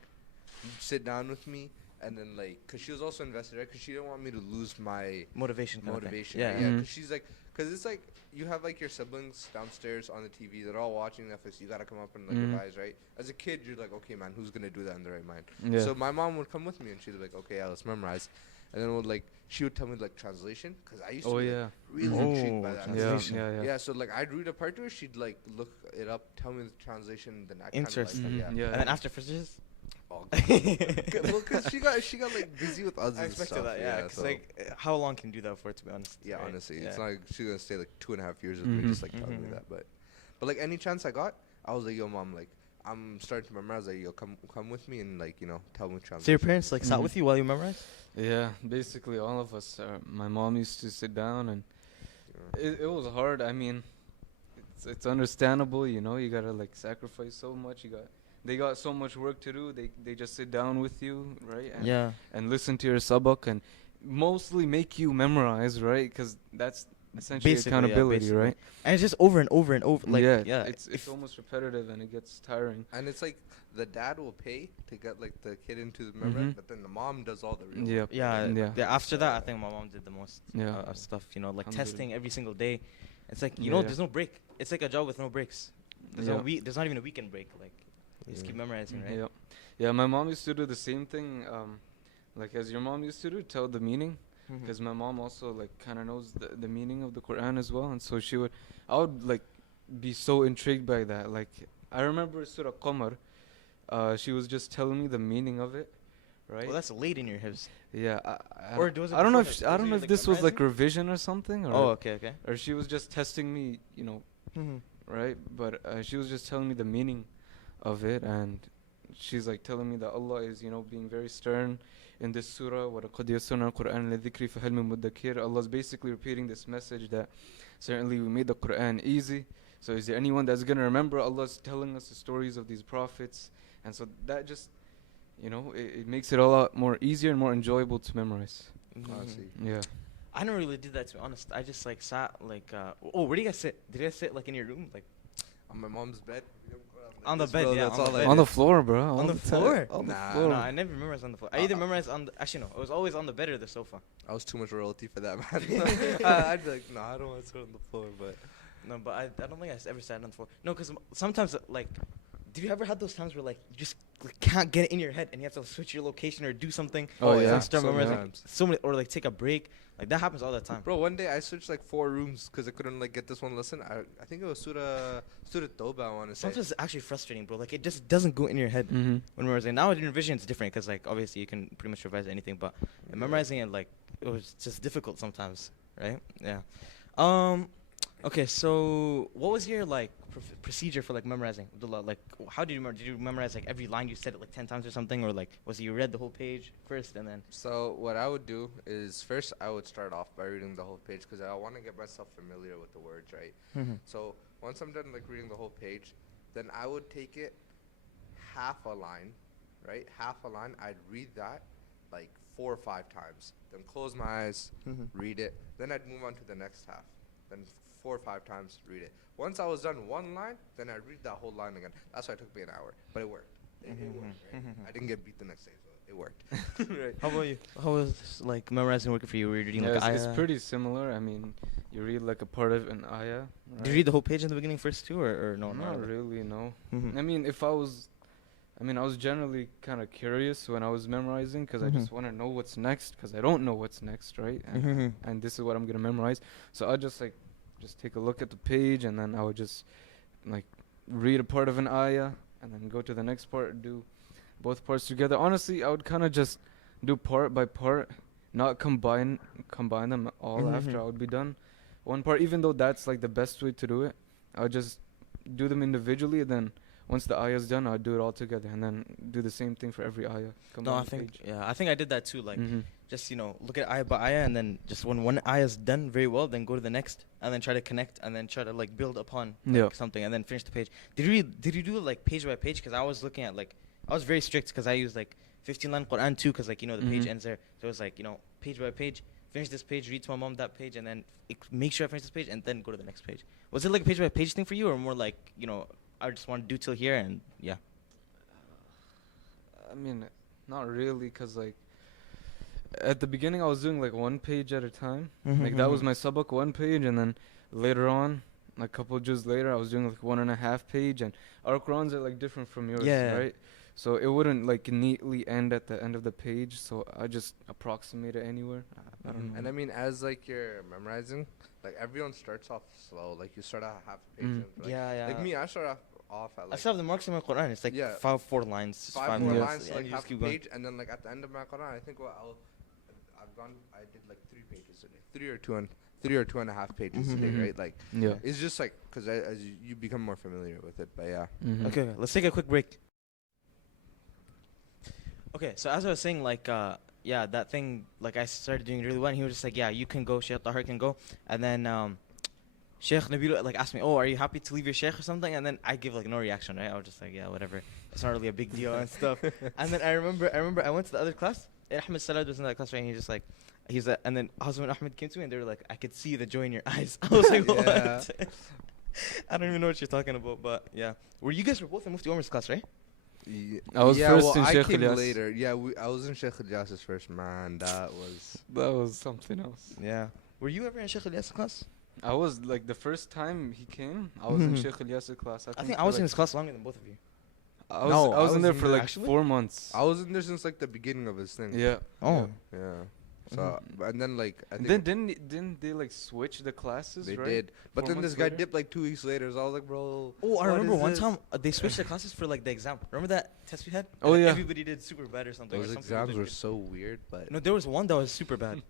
sit down with me and then like, cause she was also invested, right? Cause she didn't want me to lose my Motivation. Kind of thing. motivation. Yeah. right? yeah. Mhm. Cause she's like, cause it's like you have like your siblings downstairs on the TV. They're all watching Netflix. You gotta come up and like Mhm. revise, right? As a kid, you're like, okay, man, who's gonna do that in the right mind? Yeah. So my mom would come with me and she'd be like, okay, yeah, let's memorize. And then she would tell me like translation, cause I used to Oh, be like, yeah. really Oh, intrigued by that. Yeah, translation. yeah, yeah. Yeah, so like I'd read a part to her, she'd like look it up, tell me the translation, then I kind of Interesting. like, Mhm, yeah. yeah. Oh, And then after fridges, Well, cause she got like busy with us. I and expected stuff, that. Yeah. Cause so- like, how long can you do that for? To be honest. yeah, right? honestly, Yeah. it's not like she's gonna stay like 2.5 years with me, Mhm. just like telling me Mhm. that. But like any chance I got, I was like, yo, mom, like I'm starting to memorize. Like, yo, come with me and like tell me translation. So your parents like sat Mhm. with you while you memorized? Yeah, basically all of us. My mom used to sit down, and it was hard. I mean, it's understandable, you know. You gotta like sacrifice so much. They got so much work to do. They just sit down with you, right? And, Yeah. and listen to your sabak and mostly make you memorize, right? Because that's essentially Basically, yeah, accountability, basically. right? And it's just over and over and over. Like, yeah. It's almost repetitive and it gets tiring. And it's like the dad will pay to get like the kid into the memory, Mhm. but then the mom does all the real Yeah. work. Yeah, Yeah. yeah. After that, I think my mom did the most Yeah. of stuff. You know, like Alhamdulillah. testing every single day. It's like Yeah. there's no break. It's like a job with no breaks. There's Yeah. no There's not even a weekend break. Like you just keep memorizing, right? Yeah, yeah. My mom used to do the same thing, like as your mom used to do, tell the meaning. Mhm. Because my mom also like kind of knows the meaning of the Quran as well, and so I would like be so intrigued by that. Like I remember Surah Qamar, she was just telling me the meaning of it, right? Well, that's late in your hifz. Yeah, Or was it I don't know before if that? I Was don't it, know if like, this was like memorizing? revision or something, or Oh, okay, okay. or she was just testing me, you know, right? But she was just telling me the meaning of it, and she's like telling me that Allah is, being very stern in this surah. وَلَقَدْ يَسَّرْنَا الْقُرْآنَ لِلذِّكْرِ فَهَلْ مِن مُدَّكِرٍ. Allah's basically repeating this message that certainly we made the Quran easy. So is there anyone that's going to remember? Allah's telling us the stories of these prophets. And so that just, it makes it a lot more easier and more enjoyable to memorize. I see. Yeah. I never really did that, to be honest. I just like sat like. Where do you guys sit? Did you guys sit like in your room, like On my mom's bed. On the This, bed, bro, yeah, that's on the all I bed. did. On the floor, bro. On the time. floor? On the Nah. floor. No, I never memorized on the floor. I either memorized on the. Actually, no. It was always on the bed or the sofa. I was too much royalty for that, man. I'd be like, no, I don't want to sit on the floor, but No, but I don't think I ever sat on the floor. No, because sometimes like, did you ever had those times where like you just like, can't get it in your head and you have to switch your location or do something? Oh, to, yeah. like, start memorizing. Sometimes. So many, or like take a break. Like that happens all the time. bro, one day I switched like 4 rooms because I couldn't like get this one lesson. I think it was Surah Tawbah, I want to say. Sometimes it's actually frustrating, bro. Like it just doesn't go in your head Mm-hmm. when memorizing. Now in revision it's different because like obviously you can pretty much revise anything, but in memorizing it like it was just difficult sometimes, right? Yeah. Okay, so what was your like procedure for like memorizing, Abdullah? Like, how did you did you memorize like every line? You said it like 10 times or something, or like was it you read the whole page first and then? So what I would do is first I would start off by reading the whole page because I want to get myself familiar with the words, right? Mm-hmm. So once I'm done like reading the whole page, then I would take it half a line, right? Half a line. I'd read that like 4 or 5 times. Then close my eyes, read it. Then I'd move on to the next half. Then 4 or 5 times, read it. Once I was done one line, then I'd read that whole line again. That's why it took me an hour, but it worked. It worked, right? I didn't get beat the next day, so it worked. Right. How about you? How was like memorizing working for you? Were you reading Yeah, like it's ayah? pretty similar. I mean, you read like a part of an ayah. Did you read the whole page in the beginning first too, or no? Not really, no. Mhm. I mean, I was generally kind of curious when I was memorizing because I just want to know what's next because I don't know what's next, right? And this is what I'm gonna memorize. So I just take a look at the page and then I would just like read a part of an ayah and then go to the next part and do both parts together. Honestly, I would kind of just do part by part, not combine them all after I would be done one part, even though that's like the best way to do it. I would just do them individually, and then once the ayah is done, I'd do it all together, and then do the same thing for every ayah. No, I think I did that too. Like, just look at ayah by ayah, and then just when one ayah is done very well, then go to the next, and then try to connect, and then try to like build upon something, and then finish the page. Did you do it like page by page? Because I was looking at I was very strict because I used like 15-line Quran too, because the page ends there. So it was like page by page. Finish this page, read to my mom that page, and then make sure I finish this page, and then go to the next page. Was it like a page by page thing for you, or more like I just want to do till here and yeah? I mean, not really, because like at the beginning I was doing like one page at a time. Like that was my sabak, one page, and then later on, like a couple of juz later, I was doing like 1.5 page, and our Qurans are like different from yours, right? So it wouldn't like neatly end at the end of the page, so I just approximate it anywhere. I don't know. And I mean, as like you're memorizing, like everyone starts off slow. Like you start out half a page. And, like me, I start off at like. I still have the marks in my Quran. It's like 4 lines. 5 more lines, like half a page, and then like at the end of my Quran, I think I did like 3 pages today, 3 or 2.5 pages today, right? Like, it's just like because as you become more familiar with it, but yeah. Okay, let's take a quick break. Okay, so as I was saying, like, that thing, like, I started doing really well, and he was just like, you can go, Sheikh Tahir can go, and then, Sheikh Nabil, like, asked me, are you happy to leave your Sheikh or something, and then I give, like, no reaction, right, I was just like, whatever, it's not really a big deal and stuff, and then I remember I went to the other class, and Ahmed Salad was in that class, right, and he's just like, and then Hazm and Ahmed came to me, and they were like, I could see the joy in your eyes, I was like, what? I don't even know what you're talking about, but, you guys were both in Mufti Omar's class, right? I was first in I Sheikh came Ilyas. later. Yeah, I was in Sheikh Ilyas's first, man. That was something else. Yeah. Were you ever in Sheikh Ilyas's class? I was like the first time he came, I was in Sheikh Ilyas's class. I think I was in his class longer than both of you. I was in there for like 4 months. I was in there since like the beginning of his thing. Yeah. Oh. Yeah. So and then like I think didn't they like switch the classes? They right? did, but then this guy dipped like 2 weeks later. So I was like, bro. Oh, I remember one time they switched the classes for like the exam. Remember that test we had? Oh yeah. Everybody did super bad or something. Those exams were so weird, but no, there was one that was super bad.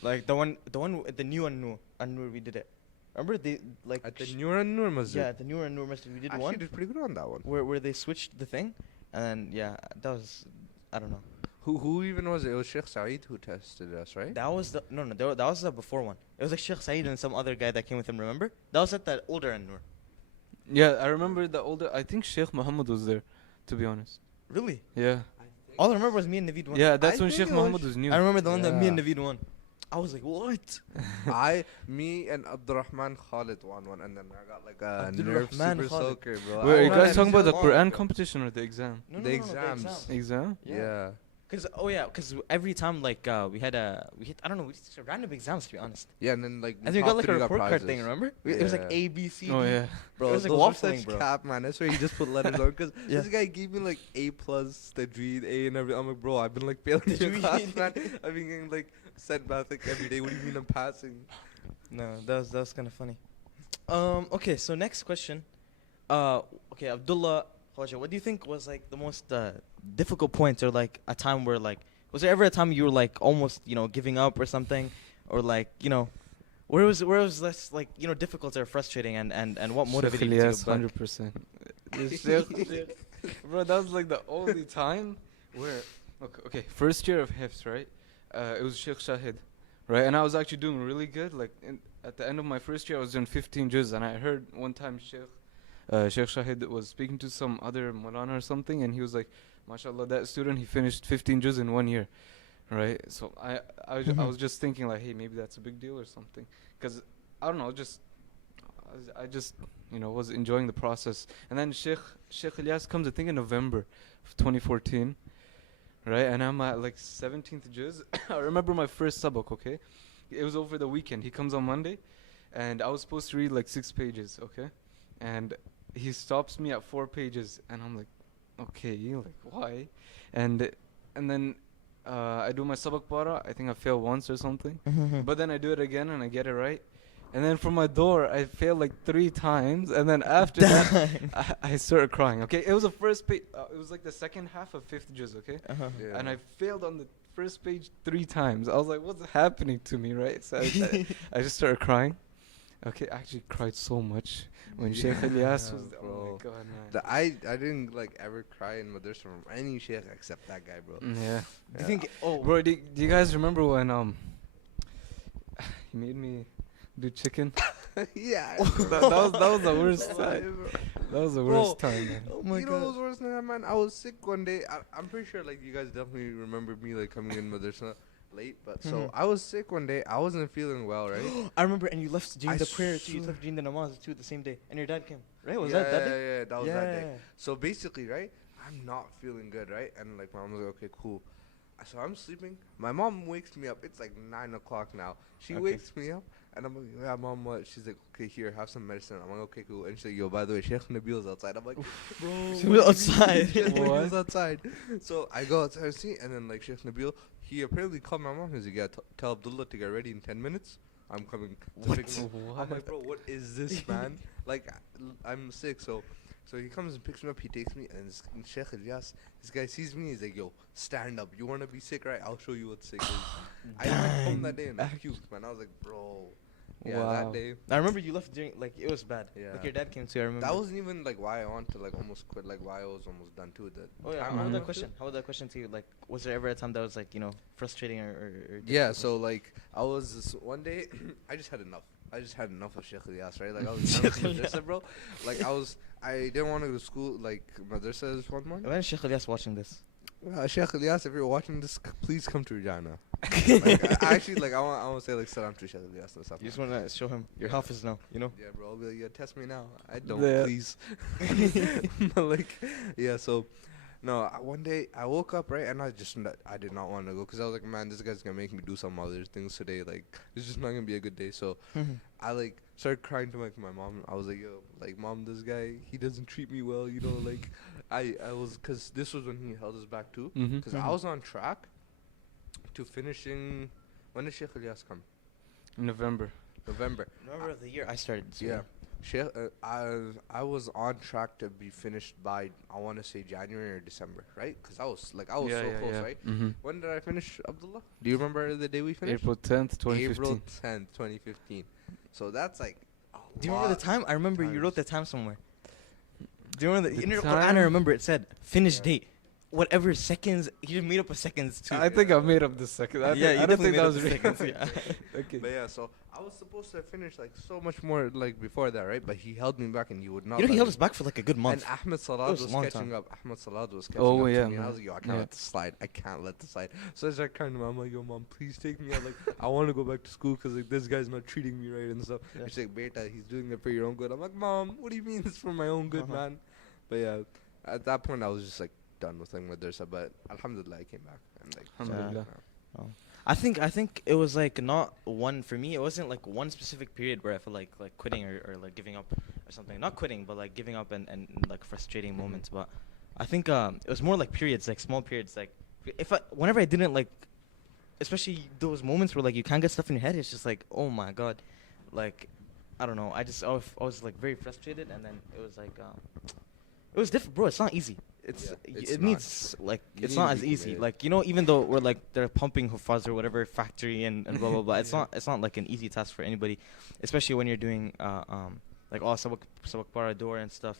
Like the new An-Nur we did it. Remember they like at the Nur Masjid. Yeah, the new An-Nur Masjid we did one. Actually did pretty good on that one. Where they switched the thing, and then that was I don't know. Who even was it? It was Sheikh Saeed who tested us, right? That was that was the before one. It was like Sheikh Saeed and some other guy that came with him. Remember? That was at the older An-Nur. Yeah, I remember the older. I think Sheikh Muhammad was there, to be honest. Really? Yeah. All I remember was me and Naveed won. Yeah, that's when Sheikh Muhammad was new. I remember the one that me and Naveed won. I was like, what? Me and Abdurrahman Khalid won one, and then I got like a nerve super soaker, bro. Wait, are you guys talking about the Quran competition or the exam? No, the exams. Exam? Yeah. Cause every time we hit random exams, to be honest. Yeah, and then like and then we got like a report card thing, remember? It was like A, B, C, D. Oh yeah, bro. It was like waffling, bro. Cap, man. That's where you just put letters on. Cause this guy gave me like A+, Tajweed, A, and everything. I'm like, bro, I've been like failing your class, man. I've been getting like sent back like every day. What do you mean I'm passing? No, that was kind of funny. Okay, so next question. Okay, Abdullah, Khawaja, what do you think was like the most difficult point, or like a time where like was there ever a time you were like almost giving up or something, or like where was less like difficult or frustrating, and what motivated you to Yes, go back? 100%. Bro, that was like the only time where okay, first year of hifz, right? It was Sheikh Shahid, right? And I was actually doing really good. Like at the end of my first year, I was doing 15 juz, and I heard one time Sheikh Shahid was speaking to some other Mulana or something, and he was like, "MashaAllah, that student, he finished 15 juz in 1 year." Right? So I was just thinking like, hey, maybe that's a big deal or something, because I don't know, I just was enjoying the process. And then Sheikh Ilyas comes, I think, in November of 2014, right? And I'm at like 17th juz. I remember my first sabak, okay? It was over the weekend. He comes on Monday, and I was supposed to read like 6 pages, okay? And he stops me at 4 pages, and I'm like, okay, like why? And then I do my sabak para. I think I fail once or something, but then I do it again and I get it right. And then for my door, I failed like 3 times, and then after that, I started crying. Okay, it was the first page. It was like the second half of 5th juz. Okay, Yeah. and I failed on the first page 3 times. I was like, "What's happening to me?" Right? So I just started crying. Okay, I actually cried so much when Sheikh Ilyas was. Oh bro. my god, man. I didn't like ever cry in madrasa from any sheikh except that guy, bro. Yeah. Do you think? Oh, Bro, do you guys remember when he made me do chicken? Yeah. that was the worst time. That was the Bro, worst time, man. oh my You know what was god. worse than that, man? I was sick one day. I'm pretty sure like you guys definitely remember me like coming in madrasa late, but so I was sick one day. I wasn't feeling well, right? I remember, and you left during I the prayer too. You swear. left during the namaz too the same day, and your dad came, right? Was yeah, that day? Yeah, that was that day. Yeah. So basically, right, I'm not feeling good, right? And like my mom was like, okay, cool. So I'm sleeping. My mom wakes me up. It's like 9 o'clock now. She Okay. wakes me up, and I'm like, yeah, mom, what? She's like, okay, here, have some medicine. I'm like, okay, cool. And she's like, yo, by the way, Sheikh Nabil's outside. I'm like, bro, She was outside. Sheikh What? Nabil's outside. So I go outside and see, and then like Sheikh Nabil, he apparently called my mom. He's like, yeah, tell Abdullah to get ready in 10 minutes. I'm coming to pick him up. I'm like, bro, what is this, man? Like, I'm sick, so he comes and picks me up. He takes me, and Sheikh Ilyas, this guy sees me. He's like, yo, stand up. You want to be sick, right? I'll show you what sick is. I went home that day and I puked, man. I was like, bro. Yeah, Wow. that day. I remember you left during it was bad. Yeah. Like your dad came too. I remember. That wasn't even like why I wanted to like almost quit. Like why I was almost done too. Oh yeah. time How I was that went question? How was that question to you? Like, was there ever a time that was like frustrating or Yeah. difficult? So like I was one day, I just had enough. I just had enough of Sheikh Ilyas, right? Like I was done with madrasa, bro. Like I didn't want to go to school. Like madrasa is one morning. When is Sheikh Ilyas watching this? Sheikh Ilyas, if you're watching this, please come to Regina. Like, I actually like I want to say like salam to Sheikh Ilyas and stuff. You just want to show him your Hafiz now, Yeah, bro. I'll be like, yeah, test me now. I don't, Yeah. please. Like, yeah. So, no. One day I woke up right, and I did not want to go because I was like, man, this guy's gonna make me do some other things today. Like, it's just not gonna be a good day. So, I like started crying to my mom. I was like, yo, like, mom, this guy, he doesn't treat me well. Like, I was because this was when he held us back too. Because I was on track to finishing. When did Sheikh Ilyas come? November. November. November of the year I started. So Yeah. I was on track to be finished by I want to say January or December, right? Because I was so close, right? When did I finish, Abdullah? Do you remember the day we finished? April 10th, 2015. April 10th, 2015. So that's like. Do you remember the time? I remember you wrote the time somewhere. Do you remember The in your time? Quran? I remember it said finish Yeah. date. Whatever seconds, you just made up a seconds too. I think I made up the second. I yeah, you don't definitely think made that up was the real. seconds. Yeah. Okay. But yeah, so I was supposed to finish like so much more like before that, right? But he held me back, and you would not. He let held me. us back for like a good month. And Ahmed Salah was was a long catching time. up. Ahmed Salah was catching Oh, up yeah, to me. And I man. was like, yo, I can't Yeah. let this slide. I can't let this slide. So I started crying to my mom. I'm like, yo, mom, please take me out. Like, I want to go back to school because like this guy's not treating me right and stuff. Yeah. And she's like, beta, he's doing it for your own good. I'm like, mom, what do you mean it's for my own good, man? But yeah, at that point, I was just like done with like madrasa. But alhamdulillah, I came back. And like, Alhamdulillah. I think it was like not one for me. It wasn't like one specific period where I felt like quitting or like giving up or something. Not quitting, but like giving up and like frustrating moments. But I think it was more like periods, like small periods. Like whenever I didn't like, especially those moments where like you can't get stuff in your head, it's just like, oh my god, like I don't know. I was like very frustrated, and then it was like it was different, bro. It's not easy. it's it's it not. needs like You it's need not to as be easy. committed. Like even though we're like they're pumping hufaz or whatever factory and blah blah blah. Yeah. It's not like an easy task for anybody, especially when you're doing like sabak para door and stuff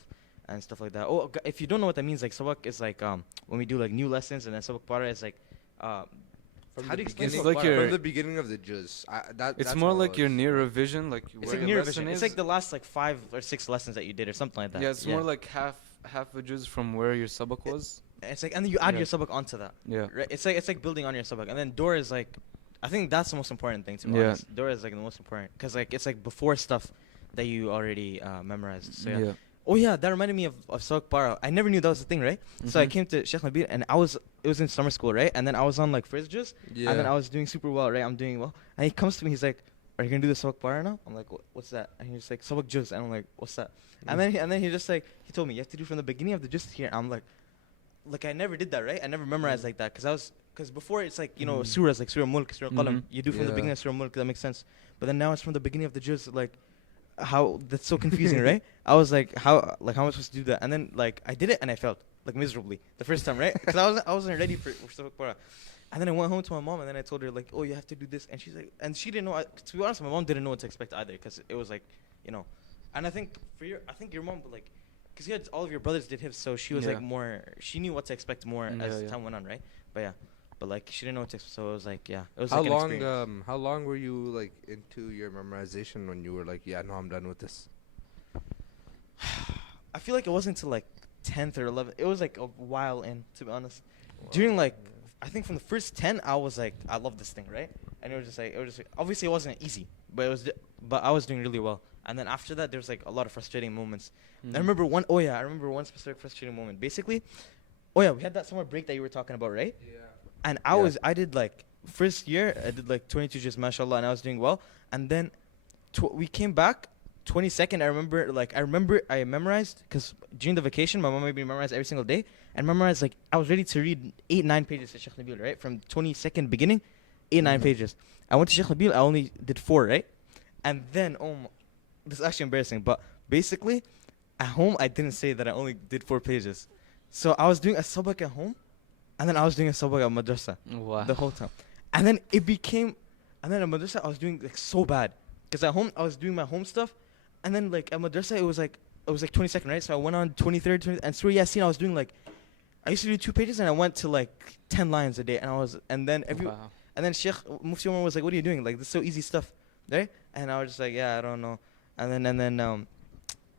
like that. Oh, if you don't know what that means, like sabak is like when we do like new lessons, and then sabak para is like From how the do you explain beginning, It's like your- from the beginning of the juz. It's That's more how it like your was. near revision, like it's where like your near lesson vision. is. It's like the last like 5 or 6 lessons that you did or something like that. Yeah, it's more like half a juz from where your sabak was. It's like, and then you add Yeah. your sabak onto that. Yeah. Right? It's like building on your sabak, and then door is like, I think that's the most important thing to be Yeah. honest. Door is like the most important because like it's like before stuff that you already memorized. So yeah. Oh yeah, that reminded me of sabak para. I never knew that was a thing, right? So I Mhm. came to Sheikh Nabil, and it was in summer school, right? And then I was on like first juz, Yeah. and then I was doing super well, right? I'm doing well, and he comes to me, he's like, "Are you gonna do the sabak para now?" I'm like, "What's that?" And he's like, "Sabak juz," and I'm like, "What's that?" And then he just like he told me you have to do from the beginning of the juz here. I'm like I never did that, right? I never memorized like that because before it's like surahs like Surah Mulk, Surah Qalam. Mhm. You do from the Yeah. beginning of Surah Mulk. That makes sense. But then now it's from the beginning of the juz. Like how that's so confusing, right? I was like how am I supposed to do that? And then like I did it and I failed like miserably the first time, right? Because I wasn't ready for Sabak Para. And then I went home to my mom and then I told her like, oh, you have to do this, and she's like, and she didn't know. To be honest, my mom didn't know what to expect either because it was like, and I think your mom like. Because you had all of your brothers did hifz, so she was Yeah. like more. She knew what to expect more Yeah, as yeah. time went on, right? But like she didn't know what to expect, so it was like it was How like an long? experience. How long were you like into your memorization when you were like, yeah, no, I'm done with this? I feel like it wasn't until like 10th or 11th. It was like a while in, to be honest. During like, I think from the first 10, I was like, I love this thing, right? And it was just like, obviously it wasn't easy, but but I was doing really well. And then after that, there was like a lot of frustrating moments. Mhm. I remember one specific frustrating moment. Basically, we had that summer break that you were talking about, right? Yeah. And Yeah. I did like, first year, I did like 22 just mashallah, and I was doing well. And then we came back, 22nd, I remember I memorized, because during the vacation, my mom made me memorize every single day, and memorized, like, I was ready to read 8-9 pages to Sheikh Nabil, right? From 22nd beginning, 8-9 Mhm. pages. I went to Sheikh Nabil, I only did 4, right? And then, this is actually embarrassing, but basically, at home, I didn't say that I only did 4 pages. So I was doing a sabak at home, and then I was doing a sabak at madrasa Wow. the whole time. And then at madrasa, I was doing like so bad. Because at home, I was doing my home stuff, and then like at madrasa, it was like 22nd, right? So I went on 23rd, 20th, and Surah Yasin, I was doing like, I used to do 2 pages, and I went to like 10 lines a day, and then Wow. and then Sheikh Mufti Umar was like, "What are you doing? Like, this is so easy stuff, right?" And I was just like, "Yeah, I don't know." And then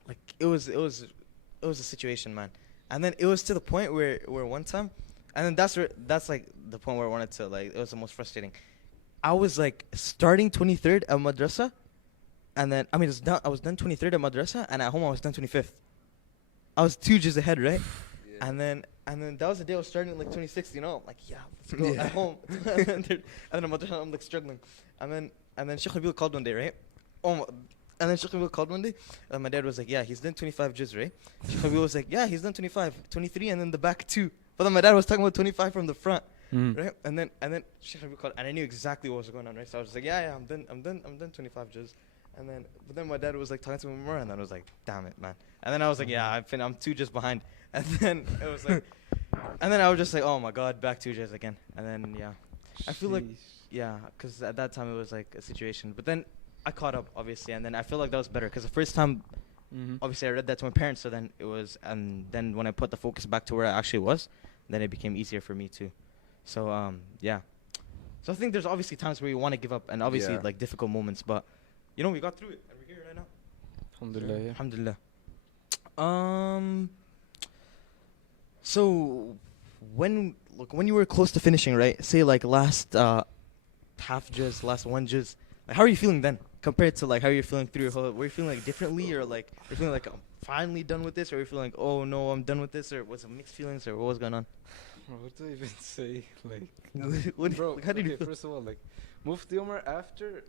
like it was a situation, man. And then it was to the point where one time, and then that's like the point where I wanted to like, it was the most frustrating. I was like starting 23rd at madrasa, and then I was done 23rd at madrasa, and at home I was done 25th. I was 2 just ahead, right? Yeah. And then that was the day I was starting like 26th, I'm like, yeah, let's go Yeah. at home. and then at madrasa I'm like struggling. And then Sheikh Nabil called one day, right? And then Sheikh Nabil called one day, and my dad was like, yeah, he's done 25 juz, right? Sheikh Nabil was like, yeah, he's done 25, 23, and then the back 2. But then my dad was talking about 25 from the front, right? And then Sheikh Nabil called, and I knew exactly what was going on, right? So I was like, yeah, I'm done 25 juz. But then my dad was like talking to me more, and then I was like, damn it, man. And then I was like, yeah, I'm 2 just behind. And then it was like, and then I was just like, oh my God, back 2 juz again. And then yeah, I feel like because at that time it was like a situation. But then I caught up, obviously, and then I feel like that was better because the first time, obviously, I read that to my parents. So then and then when I put the focus back to where I actually was, then it became easier for me too. So yeah. So I think there's obviously times where you want to give up, and obviously Yeah. like difficult moments, but we got through it, and we're here right now. Alhamdulillah. Yeah. Alhamdulillah. So when you were close to finishing, right? Say like last half juz, last 1 juz. Like, how are you feeling then compared to like how you're feeling through your whole? Were you feeling like differently, or like you're feeling like I'm finally done with this, or you're feeling like, oh no, I'm done with this, or was it mixed feelings, or what was going on? What do I even say? Like, What, bro, like, how did you okay, feel? first of all, like, Mufti Umar, after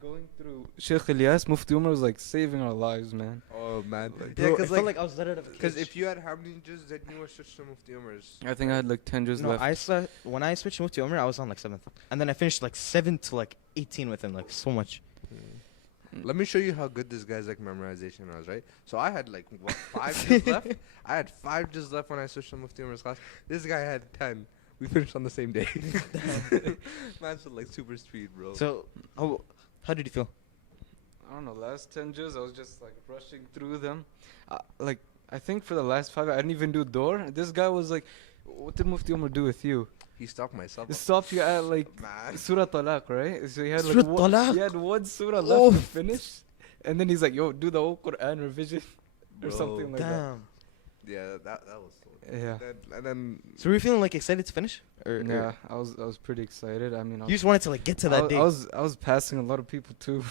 going through Sheikh Ilyas, Mufti Umar was like saving our lives, man. Oh man. Yeah, Bro, because I felt like I was let out of a because cage. if you had how many juz that you were switched to Mufti Umar's? I think I had like 10 juz No, left. when I switched to Mufti Umar, I was on like 7th, and then I finished like 7 to like 18 with him, like so much. Let me show you how good this guy's like memorization was, right? So I had like what 5 juz left. I had 5 juz left when I switched to Mufti Umar's class. This guy had 10. We finished on the same day. Man's like super speed, bro. So, how did you feel? I don't know, last 10 juz, I was just like rushing through them. Like, I think for the last 5, I didn't even do door. This guy was like, what did Mufti Umar do with you? He stopped myself. He stopped you at like Man. Surah Talaq, right? So he had Surah like Talaq? he had one surah left to finish. And then he's like, yo, do the whole Quran revision. Or Bro. something like that. Damn. Yeah, that was so. Yeah. And then So were you feeling like excited to finish? Or Yeah, I was pretty excited. I mean, you just wanted to like get to that day. I was passing a lot of people too.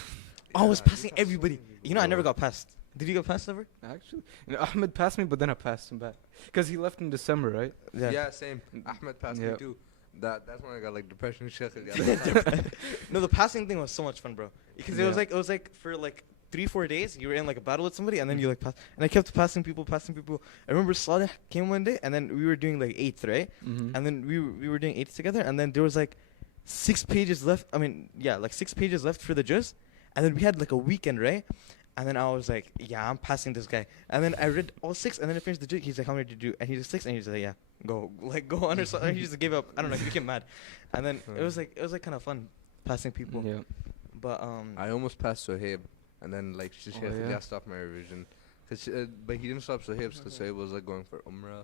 I was Yeah, passing you passed so everybody. many You know, I never people. got passed. Did you get passed ever? Actually, Ahmed passed me, but then I passed him back because he left in December, right? yeah, same. Ahmed passed me Yeah. too. That's when I got like depression. Sheikh. No, the passing thing was so much fun, bro. Because Yeah. it was like for like 3-4 days you were in like a battle with somebody and then you like pass. And I kept passing people. I remember Saleh came one day and then we were doing like 8th, right? Mm-hmm. And then we were doing 8th together and then there was like 6 pages left. I mean, yeah, like 6 pages left for the juz. And then we had like a weekend, right? And then I was like, yeah, I'm passing this guy. And then I read all 6 and then I finished the juz. He's like, how many did you do? And he did 6 and he's like, yeah, go on or something. He just gave up. I don't know, he became mad. And then it was like kind of fun passing people. Yeah. But I almost passed Suhaib, and then like Sheikh yeah? stopped my revision, but he didn't stop Suhaib's because Suhaib was like going for Umrah,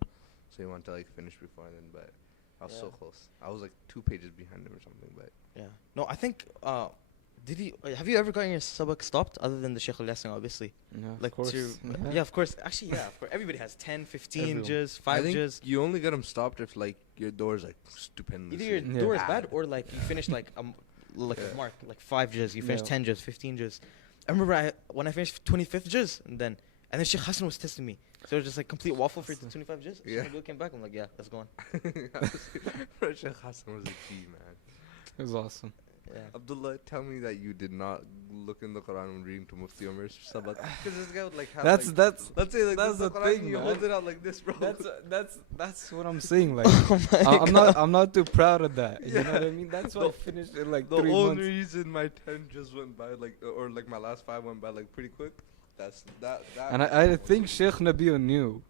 so he wanted to like finish before then. But I was so Yeah. close. I was like 2 pages behind him or something. But yeah. No, I think have you ever gotten your sabak stopped other than the Sheikh al-Yasin, obviously? Yeah, Like of course. yeah, of course. Actually, yeah, of course. Everybody has 10, 15 Everyone. juz, I 5 think juz. you only get him stopped if like your door's like stupendous. Either your Yeah. door is bad or like you finished like a Yeah. mark, like 5 juz. You finished Yeah. 10 juz, 15 juz. I remember when I finished 25th juz, and then Sheikh Hassan was testing me. So it was just like complete waffle for 25 juz. Yeah. Sheikh Nabil came back. I'm like, yeah, let's go on. Sheikh Hassan was a G, man. It was awesome. Yeah. Abdullah, tell me that you did not look in the Quran when reading to Mufti Umar's sabak. Because this guy would like have That's let's say like that's this is the Quran, thing, you man. hold it out like this, bro. That's what I'm saying. Like, Oh my I'm not too proud of that. You know what I mean? That's why I The- finished in like The 3 only months. reason my 10 just went by like, or like my last 5 went by like pretty quick. That's that. And I think Sheikh Nabil knew.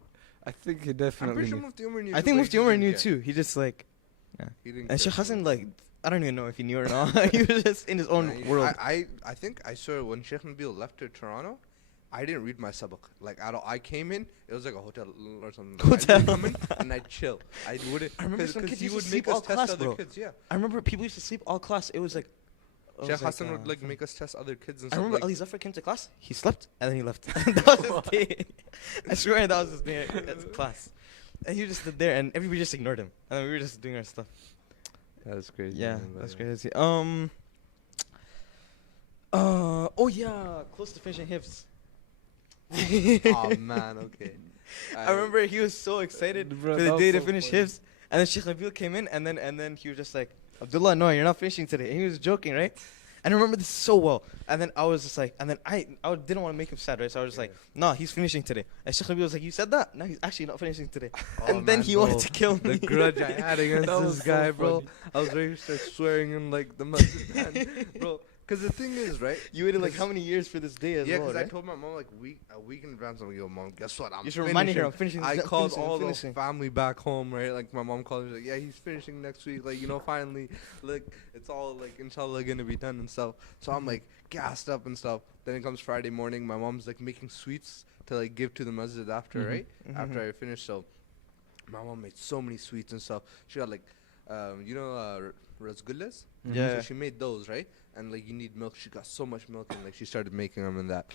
I think he I'm definitely pretty sure knew. Mufti Umar knew. I think Mufti Umar knew too. He just like, He didn't and care Sheikh too Hassan much. like, I don't even know if he knew or not. He was just in his own Nah, world. I think I saw when Sheikh Nabil left to Toronto, I didn't read my sabak like at all. I came in, it was like a hotel or something. Hotel. I'd come in and I'd chill. I wouldn't. I remember some because kids he used to would sleep make us all test class, other bro. kids. Yeah. I remember people used to sleep all class. It was like, Sheikh Hassan would like make us test other kids and I stuff. remember Like, Ali Zafar came to class. He slept and then he left. That was his day. I swear that was his day at class. And he just stood there and everybody just ignored him. And then we were just doing our stuff. that's crazy. Yeah, man, that's but crazy. Oh yeah, close to finishing hifz. Oh man, okay. I remember he was so excited Bro, for that the was day to so finish funny. hifz, and then Sheikh Nabil came in, and then he was just like, Abdullah, no, you're not finishing today. And he was joking, right? And I remember this so well. And then I was just like, and then I didn't want to make him sad, right? So I was just like, no, he's finishing today. And Sheikh Nabil was like, you said that? No, he's actually not finishing today. Oh, And then man, he wanted bro, to kill me. the grudge I had against That this was so guy, bro. funny. I was ready to start swearing in like the masjid, man. Bro. Because the thing is, right? You waited like how many years for this day as Yeah, well, because right? I told my mom like a week in advance. I'm like, yo, mom, guess what? I'm You should remind her finishing. I'm finishing. I this- called finishing, all finishing. the family back home, right? Like my mom called me like, yeah, he's finishing next week. Like, you know, finally, like it's all like inshallah gonna be done and stuff. So I'm like gassed up and stuff. Then it comes Friday morning. My mom's like making sweets to like give to the masjid after, Mhm, right? mhm. After I finished. So my mom made so many sweets and stuff. She got like, rasgullas. Yeah. So she made those, right? And like you need milk. She got so much milk and like she started making them and that.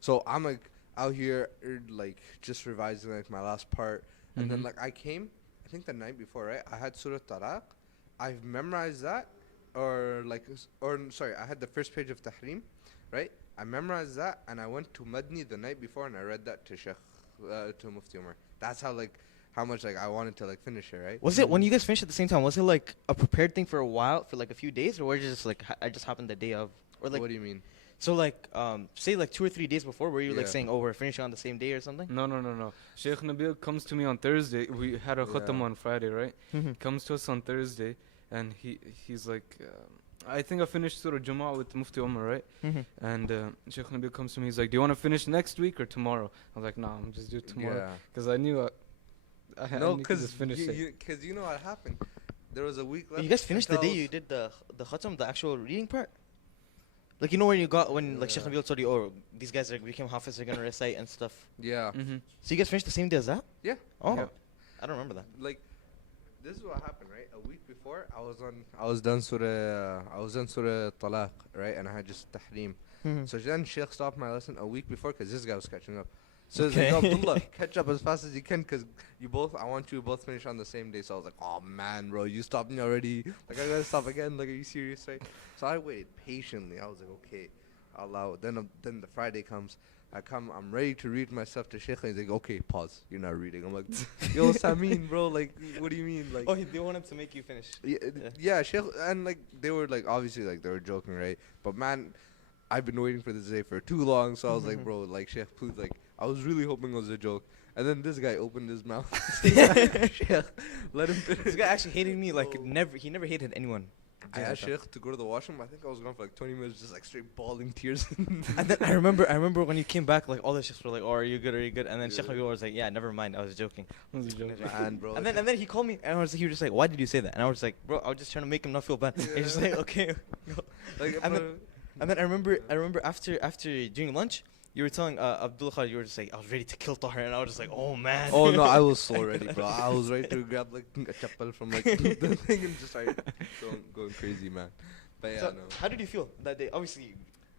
So I'm like out here like just revising like my last part. And then Mhm. like I came, I think the night before, right? I had Surah Talaq. I've memorized that, or sorry, I had the first page of Tahrim, right? I memorized that and I went to Madni the night before and I read that to to Mufti Umar. That's how much like I wanted to like finish it, right? Was it when you guys finished at the same time? Was it like a prepared thing for a while, for like a few days, or was it just like I just happened the day of, or like What do you mean? so like say like 2 or 3 days before, were you like Yeah. saying, oh, we're finishing on the same day or something? No. Sheikh Nabil comes to me on Thursday. We had a khatam Yeah. on Friday, right? Mhm. Comes to us on Thursday, and he's like, I think I finished Surah Jumu'ah with Mufti Umar, right? Mhm. And Sheikh Nabil comes to me, he's like, do you want to finish next week or tomorrow? I was like, nah, I'm just do it tomorrow. Yeah. Because I knew I No, need to because just finish it. because you know what happened. There was a week left. You guys finished the until day I you was- did the khatam, the actual reading part? Like, you know, when like Sheikh Yeah. Nabil told you, oh, these guys became Hafiz, they're gonna recite and stuff. Yeah. Mm-hmm. So you guys finished the same day as that? Yeah. Oh, Yeah. I don't remember that. Like, this is what happened, right? A week before, I was done Surah Talaq, right? And I had just Tahrim. So then Sheikh stopped my lesson a week before because this guy was catching up. So he's like, Okay. Abdullah, catch up as fast as you can because I want you to both finish on the same day. So I was like, oh man, bro, you stopped me already. Like, I gotta stop again. Like, are you serious, right? So I waited patiently. I was like, okay, I'll allow it. Then the Friday comes. I'm ready to read my stuff to Sheikh. And he's like, okay, pause. You're not reading. I'm like, yo, Samin, bro. Like, what do you mean? Like, Oh, they wanted to make you finish. yeah, Sheikh, and like they were like obviously like they were joking, right? But man, I've been waiting for this day for too long, so I was like, bro, like Sheikh, please, like I was really hoping it was a joke. And then this guy opened his mouth. Sheikh, let him finish. This guy actually hated me like Oh. he never hated anyone. I asked Sheikh to go to the washroom. I think I was gone for like 20 minutes, just like straight bawling tears. And then I remember when you came back, like all the sheikhs were like, "Oh, are you good? Are you good?" And then Sheikh Yeah. Nabil was like, "Yeah, never mind. I was joking." Man, bro. And then he called me, and he was just like, "Why did you say that?" And I was like, "Bro, I was just trying to make him not feel bad." And he's just like, "Okay." like, And then I remember after during lunch, you were telling Abdullah, you were just like, "I was ready to kill Tahir," and I was just like, "Oh man." oh no, I was so ready, bro. I was ready to grab like a chappal from like the thing and just start going crazy, man. But yeah, So, no. how did you feel that day? Obviously,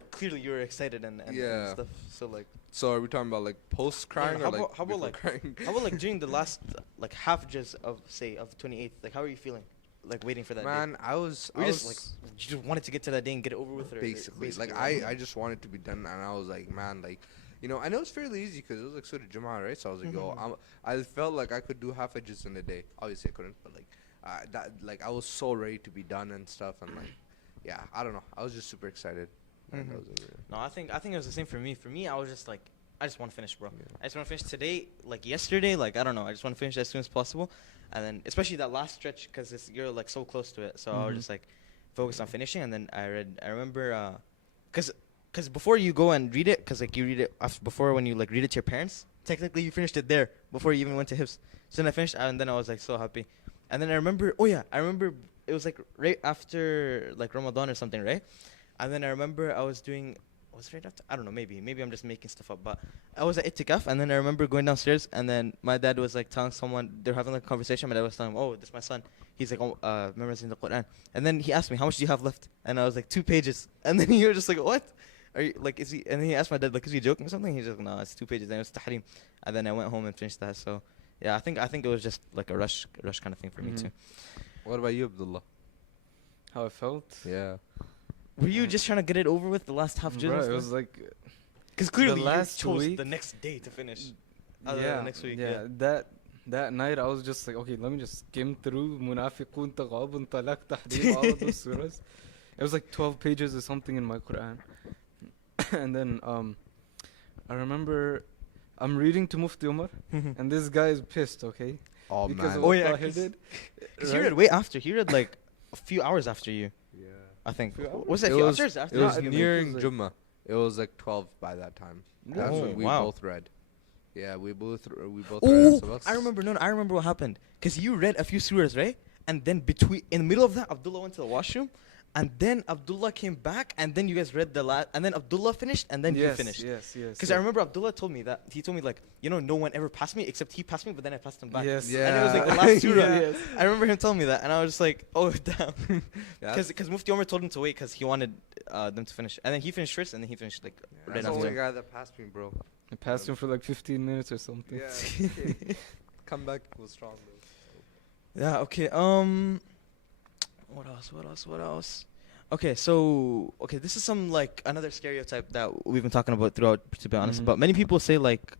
clearly you were excited and Yeah. stuff. So like, So are we talking about like post crying how or like about- how about, before like- crying? how about like during the last like half just of 28th? Like, how are you feeling? Like waiting for that day? Man, I was Were you just like you just wanted to get to that day and get it over with, or basically like right? I just wanted to be done, and I was like, man, like, you know, I know it's fairly easy because it was like Surah Jumu'ah, right? So I was like, yo, I felt like I could do half edges in a day. Obviously I couldn't, but like that, like I was so ready to be done and stuff, and like, yeah, I don't know, I was just super excited. And that was it, No, I think it was the same for me. For me, I was just like, I just want to finish, bro. Yeah. I just want to finish today, like yesterday. Like, I don't know. I just want to finish as soon as possible, and then especially that last stretch because you're like so close to it. So I was just like focused on finishing, and then I remember, cause before you go and read it, cause like you read it before when you like read it to your parents. Technically, you finished it there before you even went to hifz. So then I finished, and then I was like so happy. And then I remember, it was like right after like Ramadan or something, right? And then I remember I was doing, was it right after? I don't know, maybe I'm just making stuff up. But I was at itikaf, and then I remember going downstairs, and then my dad was like telling someone, they're having like a conversation. My dad was telling him, oh, this is my son. He's like, memorizing the Quran. And then he asked me, how much do you have left? And I was like, 2 pages. And then he was just like, what? Are you like, is he? And then he asked my dad, like, is he joking or something? He's like, no, it's 2 pages. And it was tahrim. And then I went home and finished that. So yeah, I think it was just like a rush kind of thing for me too. What about you, Abdullah? How I felt? Yeah. Were you just trying to get it over with the last half juz? Bro, it was like Because clearly the last you chose week- the next day to finish. yeah, The next week. yeah. That night I was just like, okay, let me just skim through Munafiqun, Taghabun, Talaq, Tahrim, all of those surahs. It was like 12 pages or something in my Quran. And then I remember I'm reading to Mufti Umar, and this guy is pissed, okay? Oh Because man. of Oh, what yeah, Tahir 'cause- did. Because he read way after. He read like a few hours after you, Yeah. I think. Few hours? Was it a It few was- hours after? It was I think nearing it was Jummah. It was like 12 by that time. That's Oh, when we wow. both read. Yeah, we both read Oh, Sabaqs. I remember. No, I remember what happened. Because you read a few surahs, right? And then in the middle of that, Abdullah went to the washroom, and then Abdullah came back, and then you guys read the last, and then Abdullah finished, and then you finished. Yes. Because I remember Abdullah told me that. He told me like, no one ever passed me except he passed me, but then I passed him back. Yes. Yeah. And it was like the last surah. Yes. I remember him telling me that, and I was just like, oh damn. Yeah, Because Mufti Umar told him to wait because he wanted them to finish, and then he finished first, and then he finished like right that's the after. only guy that passed me, bro. I passed him for like 15 minutes or something. Yeah. Okay. Come back was strong, though. Yeah. Okay. What else? Okay. So this is some like another stereotype that we've been talking about throughout, to be honest. Mhm. But many people say like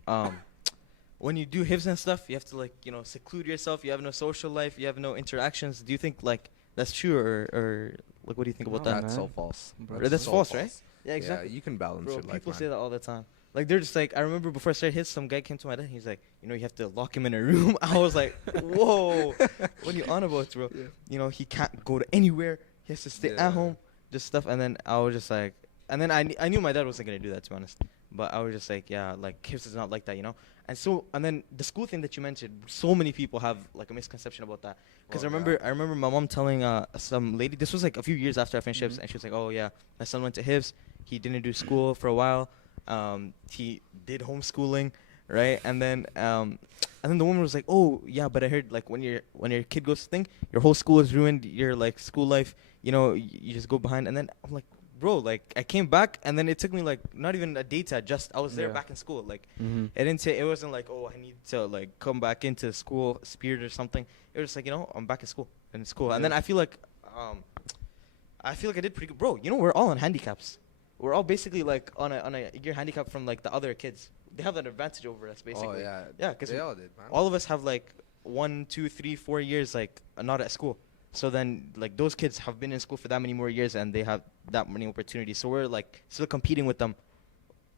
when you do hifz and stuff, you have to like seclude yourself. You have no social life. You have no interactions. Do you think like that's true or like what do you think about No, that? That's man. so false. Bro, That's so false, right? Yeah, Yeah, you can balance Bro, your life, people man. say that all the time. Like they're just like, I remember before I started hits, some guy came to my dad. He's like, you have to lock him in a room. I was like, whoa, what are you on about, bro? Yeah. He can't go to anywhere. He has to stay Yeah. at home. just stuff, and then I was just like, and then I knew my dad wasn't gonna do that, to be honest. But I was just like, yeah, like hifz is not like that, you know. And then the school thing that you mentioned, so many people have like a misconception about that. Because I remember my mom telling some lady, this was like a few years after I finished hifz, and she was like, oh yeah, my son went to hifz, he didn't do school for a while, he did homeschooling, right? And then the woman was like, oh yeah, but I heard like when your kid goes to thing, your whole school is ruined, your like school life, you know, you just go behind. And then I'm like, bro, like I came back, and then it took me like not even a day to adjust. I was there back in school. Like it wasn't like, oh, I need to like come back into school spirit or something. It was like, you know, I'm back in school and then I feel like I did pretty good, bro. You know, we're all on handicaps. We're all basically like on a year handicap from like the other kids. They have an advantage over us, basically. Oh yeah, because they all did, man. all of us have like 1, 2, 3, 4 years like not at school. So then, like, those kids have been in school for that many more years, and they have that many opportunities. So we're, like, still competing with them,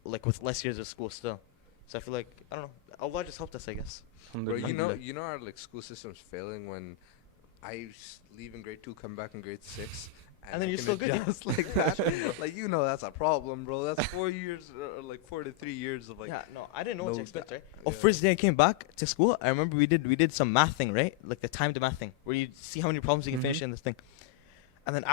like, with less years of school still. So I feel like, I don't know, Allah just helped us, I guess. Bro, you know our, like, school system's failing when I leave in grade 2, come back in grade 6. And then you're still good. Just like that. Like, you know, that's a problem, bro. That's 4 years, like 4 to 3 years of, like. Yeah, no, I didn't know what to expect, right? Yeah. Oh, first day I came back to school, I remember we did some math thing, right? Like the timed math thing, where you see how many problems you can finish in this thing. And then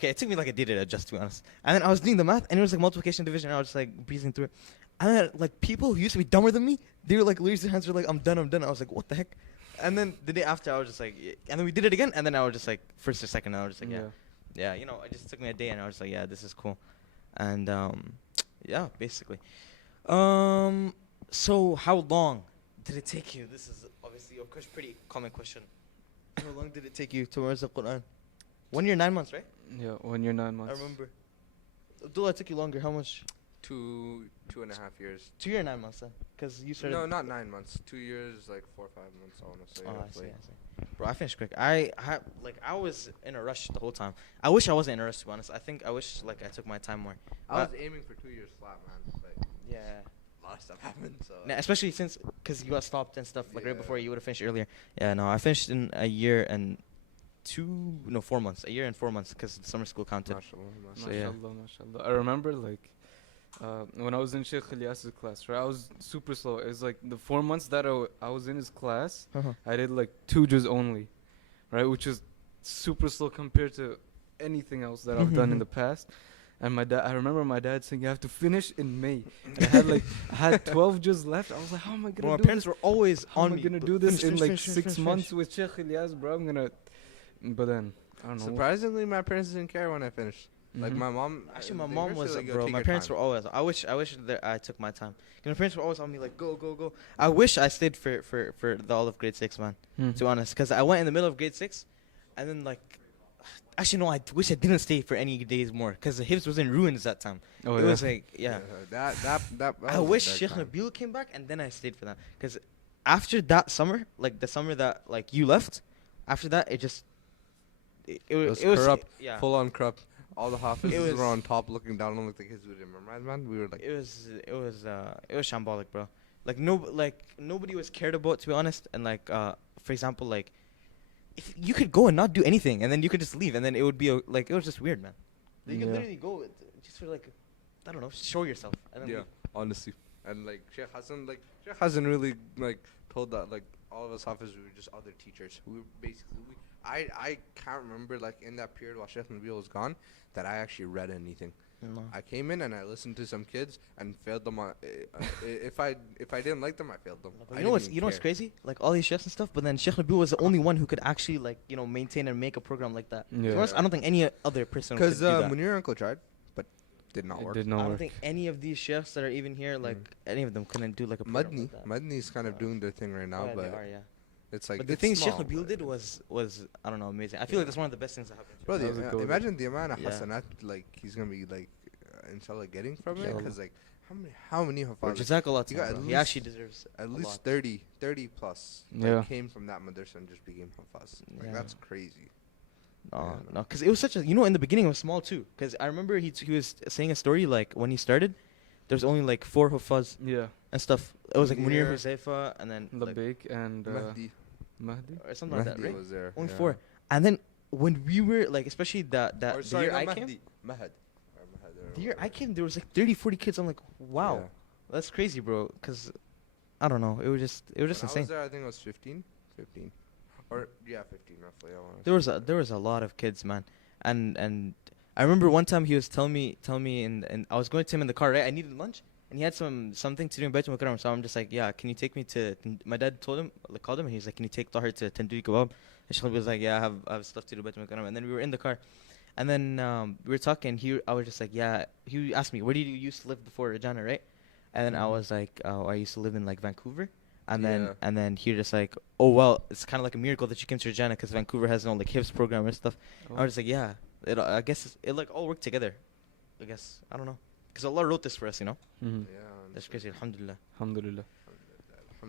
it took me like a day to adjust, to be honest. And then I was doing the math, and it was like multiplication, division, and I was just like breezing through it. And then like people who used to be dumber than me, they were like raising their hands, were like, I'm done. I was like, what the heck? And then the day after, I was just like, and then we did it again, and then I was just like, first or second, I was just like, yeah, you know, it just took me a day, and I was like, yeah, this is cool. And yeah, basically. So how long did it take you? This is obviously, of course, pretty common question. How long did it take you to memorize the Quran? 1 year, 9 months, right? Yeah, 1 year, 9 months. I remember. Abdullah, it took you longer. How much? 2.5 years. 2 year, 9 months then, because you started. No, not 9 months. 2 years, like 4 or 5 months. I want to say. Oh, I see. Bro, I finished quick. I was in a rush the whole time. I wish I wasn't in a rush, to be honest. I wish like I took my time more. I was aiming for 2 years flat, man. But yeah. A lot of stuff happened. So. Nah, especially because you got stopped and stuff like right before you would have finished earlier. Yeah, no, I finished in a year and 4 months. A year and 4 months because summer school counted. So, yeah. Mashallah. I remember like when I was in Sheikh Ilyas's class, right? I was super slow. It was like the 4 months that I was in his class, I did like 2 juz only, right? Which is super slow compared to anything else that I've done in the past. And I remember my dad saying, you have to finish in May. And I had 12 juz left. I was like, how am I going to do this? My parents were always on me. How am I going to do this in like 6 months with Sheikh Ilyas, bro? I'm going to... But then, I don't know. Surprisingly, my parents didn't care when I finished. Like my mom. Actually, my mom was, bro. My parents were always. I wish that I took my time. Cause my parents were always on me like, go. I wish I stayed for the all of grade 6, man. To be honest, cause I went in the middle of grade 6, and then like, actually no, I wish I didn't stay for any days more, cause the hifz was in ruins that time. Oh, it was like that. I wish Sheikh Nabil came back, and then I stayed for that. Cause after that summer, like the summer that like you left, after that it just. It was corrupt, full on corrupt. All the Hafizs were on top looking down on like the kids who didn't memorize, man. We were like... It was shambolic, bro. Nobody was cared about, to be honest. And like, for example, like, if you could go and not do anything, and then you could just leave, and then it would be, it was just weird, man. You could literally go just for like, I don't know, show yourself. And then honestly. And like, Sheikh Hassan really like told that like all of us Hafiz we were just other teachers. We were basically... I can't remember like in that period while Sheikh Nabil was gone that I actually read anything. No. I came in and I listened to some kids and failed them on. If I didn't like them, I failed them. You know what's crazy? Like all these sheikhs and stuff, but then Sheikh Nabil was the only one who could actually like maintain and make a program like that. Yeah. Honest, I don't think any other person could do that. Because Munir uncle tried, but did not work. I don't think any of these sheikhs that are even here, like any of them couldn't do like a program like that. Madni's kind of doing their thing right now, but they are, yeah. It's like, but the thing Sheikh Nabil did was I don't know, amazing. I feel like that's one of the best things that happened. Bro, imagine the amount of hasanat like he's gonna be like, inshallah, getting from it. Because like, how many hafaz? Jazakallah. He actually deserves at least 30 plus. Like, came from that madrasa and just became hafaz. Like that's crazy. No, because it was such a in the beginning it was small too. Because I remember he was saying a story like when he started, there's only like 4 hafaz. Yeah. And stuff. It was like Munir, Huzaifa, and then Labik and Mahdi or something like that, right? Was there. Only 4. And then when we were like, especially Or the sorry, year not I came, Mahdi. Mahad. Or Mahad or the year I whatever. came, there was like 30, 40 kids. I'm like, wow, Yeah. that's crazy, bro. Cause I don't know, it was just When I insane. was there, I think I was 15. 15. Or, yeah, 15 roughly. I wanna There say. was a lot of kids, man, and I remember one time he was telling me and I was going to him in the car, right? I needed lunch, and he had something to do in Baitul Mukarram, so I'm just like, yeah, can you take me to? My dad told him, like, called him, and he's like, can you take Tahir to Tandoori Kebab? And Sheikh was like, yeah, I have stuff to do Baitul Mukarram, and then we were in the car, and then we were talking. I was just like, yeah. He asked me, where did you used to live before Regina, right? And then I Mhm. was like, oh, I used to live in like Vancouver. Yeah. And then he just like, oh well, it's kind of like a miracle that you came to Regina because Vancouver has no like hifz program and stuff. I was just like, yeah, I guess it like all worked together. I guess I don't know, because Allah wrote this for us, you know. Mhm. Yeah. That's crazy. Alhamdulillah. Alhamdulillah.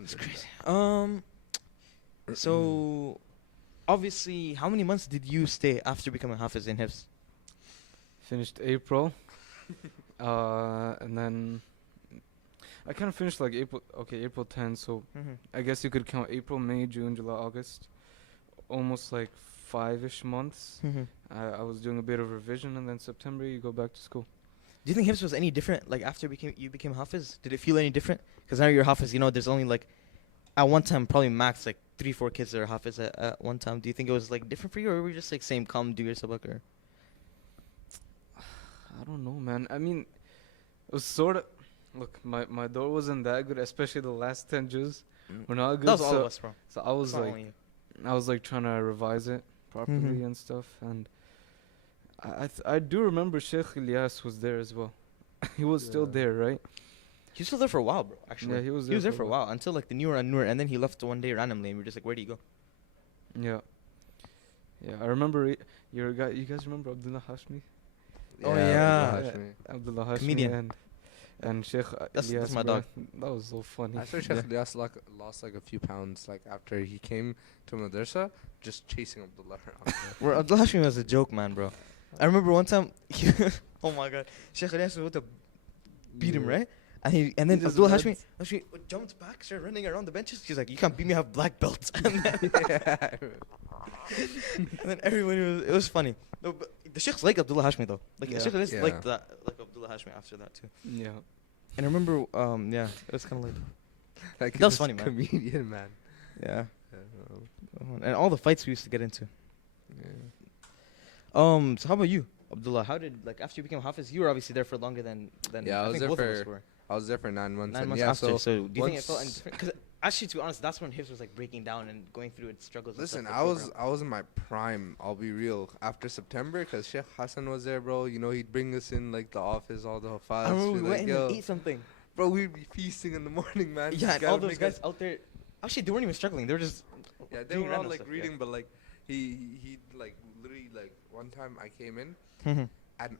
That's Alhamdulillah. crazy. So obviously, how many months did you stay after becoming Hafiz in hifz? Finished April, and then I kind of finished like April. Okay, April 10. So I guess you could count April, May, June, July, August. Almost like 5-ish months. I was doing a bit of revision, and then September you go back to school. Do you think hifz was any different like after you became Hafiz? Did it feel any different? Because now you're Hafiz, you know, there's only like at one time probably max like 3-4 kids that are Hafiz at one time. Do you think it was like different for you, or were you just like same, come do your sabak? Or I don't know, man. I mean, it was sort of. Look, my door wasn't that good, especially the last 10 juz were not good. that was all so, of us, bro. so I was It's not like, only you. I was like trying to revise it properly Mhm. and stuff, and I do remember Sheikh Ilyas was there as well. He was still Yeah. there, right? He was still there for a while, bro. Actually, Yeah, he was there there for a while until like the newer and newer, and then he left one day randomly, and we are just like, where do you go? Yeah, yeah. I remember you guys remember Abdullah Hashmi? Oh, yeah. Abdullah Hashmi. Abdullah Hashmi Comedian. and Sheikh That's Ilyas, my bro. dog. That was so funny. I swear Sheikh Ilyas lost like a few pounds like after he came to madrasa, just chasing Abdullah around. Bro, Abdullah Hashmi was a joke, man, bro. I remember one time, oh my god, Sheikh Ilyas was about to beat him, right? And then He just Abdullah ran. Hashmi jumped back, started running around the benches. He's like, you can't beat me, I have black belts. And then everybody it was funny. No, but the Sheikhs like Abdullah Hashmi though. Like Yeah. Sheikh Ilyas Yeah. liked that, like Abdullah Hashmi after that too. Yeah. And I remember, yeah, it was kind of like, Like That was this funny, man. Comedian, man. yeah. Yeah. And all the fights we used to get into. So how about you, Abdullah? How did, like, after you became Hafiz, you were obviously there for longer than Yeah, I I was think there both of us for were. I was there for 9 months. 9 and months yeah, after. So do you think it felt any once- different? Because actually, to be honest, that's when hifz was like breaking down and going through its struggles. and Listen, stuff, I the was program. I was in my prime. I'll be real. After September, cause Sheikh Hassan was there, bro. You know, he'd bring us in like the office, all the files. I remember we be went like, in yo, and ate something. bro, we'd be feasting in the morning, man. Yeah, and Gotta all those make guys us- out there. Actually, they weren't even struggling. They were just. Yeah, they doing were all random like stuff, yeah. reading, but like he like literally like one time I came in Mhm. and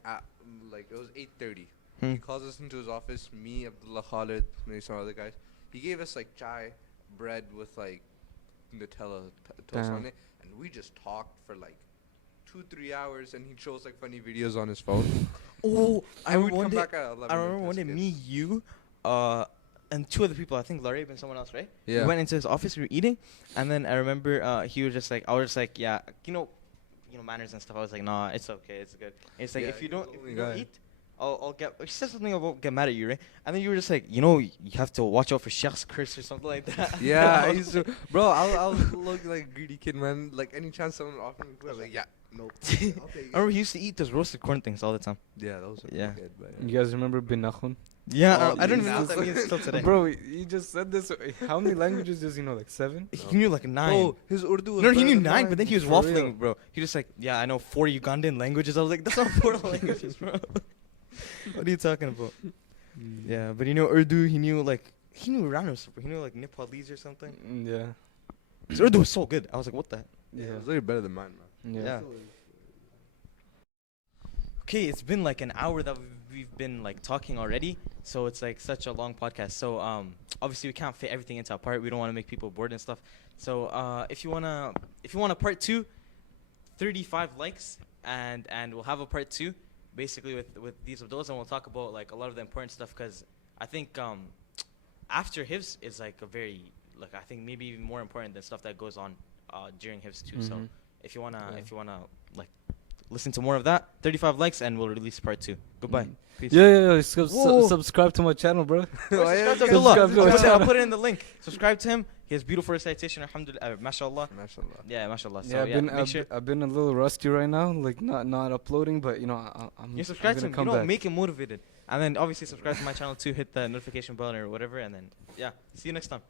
like it was 8:30. Hmm. He calls us into his office. Me, Abdullah, Khalid, maybe some other guys. He gave us like chai, bread with like Nutella toast Damn. on it, and we just talked for like 2-3 hours. And he'd show us like funny videos on his phone. Oh, I And remember we'd one come day. back at 11 I remember one day, kids. me, you, and 2 other people. I think Larib and someone else, right? Yeah. We went into his office. We were eating, and then I remember he was just like, I was just like, yeah, you know, manners and stuff. I was like, nah, it's okay, it's good. And it's like, Yeah, if you he was don't, the if only you don't guy. eat, I'll get. He said something about get mad at you, right? And then you were just like, you know, you have to watch out for Sheikh's curse or something like that. Yeah, I used to, bro. I'll look like a greedy kid, man. Like any chance someone offered me food, I was like, yeah, nope. I'll take I it. remember he used to eat those roasted corn things all the time. Yeah, those are Yeah. good. But You guys remember Bin Nakhun? Yeah, Oh, I don't even yeah. know what that means till today. Bro, you just said this. How many languages does he know? Like 7? He knew like 9. Oh, his Urdu was No, he better knew than 9, mine. but then he was For waffling, real. bro. He just like, yeah, I know 4 Ugandan languages. I was like, that's not 4 languages, bro. What are you talking about? Yeah, but he knew Urdu. He knew random stuff. He knew like Nepalese or something. Yeah. His Urdu was so good. I was like, what the? Yeah, Yeah. it was literally better than mine, man. Yeah. Okay, it's been like an hour that we've been like talking already, so it's like such a long podcast. So obviously we can't fit everything into a part. We don't want to make people bored and stuff. So if you want a part 2, 35 likes, and we'll have a part 2, basically with these Abdullahs, and we'll talk about like a lot of the important stuff, because I think after hifz is like a very, like, I think maybe even more important than stuff that goes on during hifz too. So Mhm. If you wanna, Yeah. if you wanna like listen to more of that, 35 likes and we'll release part 2. Goodbye. Mm. Peace. Yeah. Whoa. Subscribe to my channel, bro. Why Subscribe to you Abdullah. Subscribe to my I'll channel. put it in the link. Subscribe to him. He has beautiful recitation. Alhamdulillah. Mashallah. Mashallah. Yeah, mashallah. So Yeah, make sure I've been a little rusty right now, like not uploading, but you know I'm. you subscribe I'm to gonna him. You come know, back. make him motivated. And then obviously subscribe to my channel too. Hit the notification button or whatever. And then yeah, see you next time.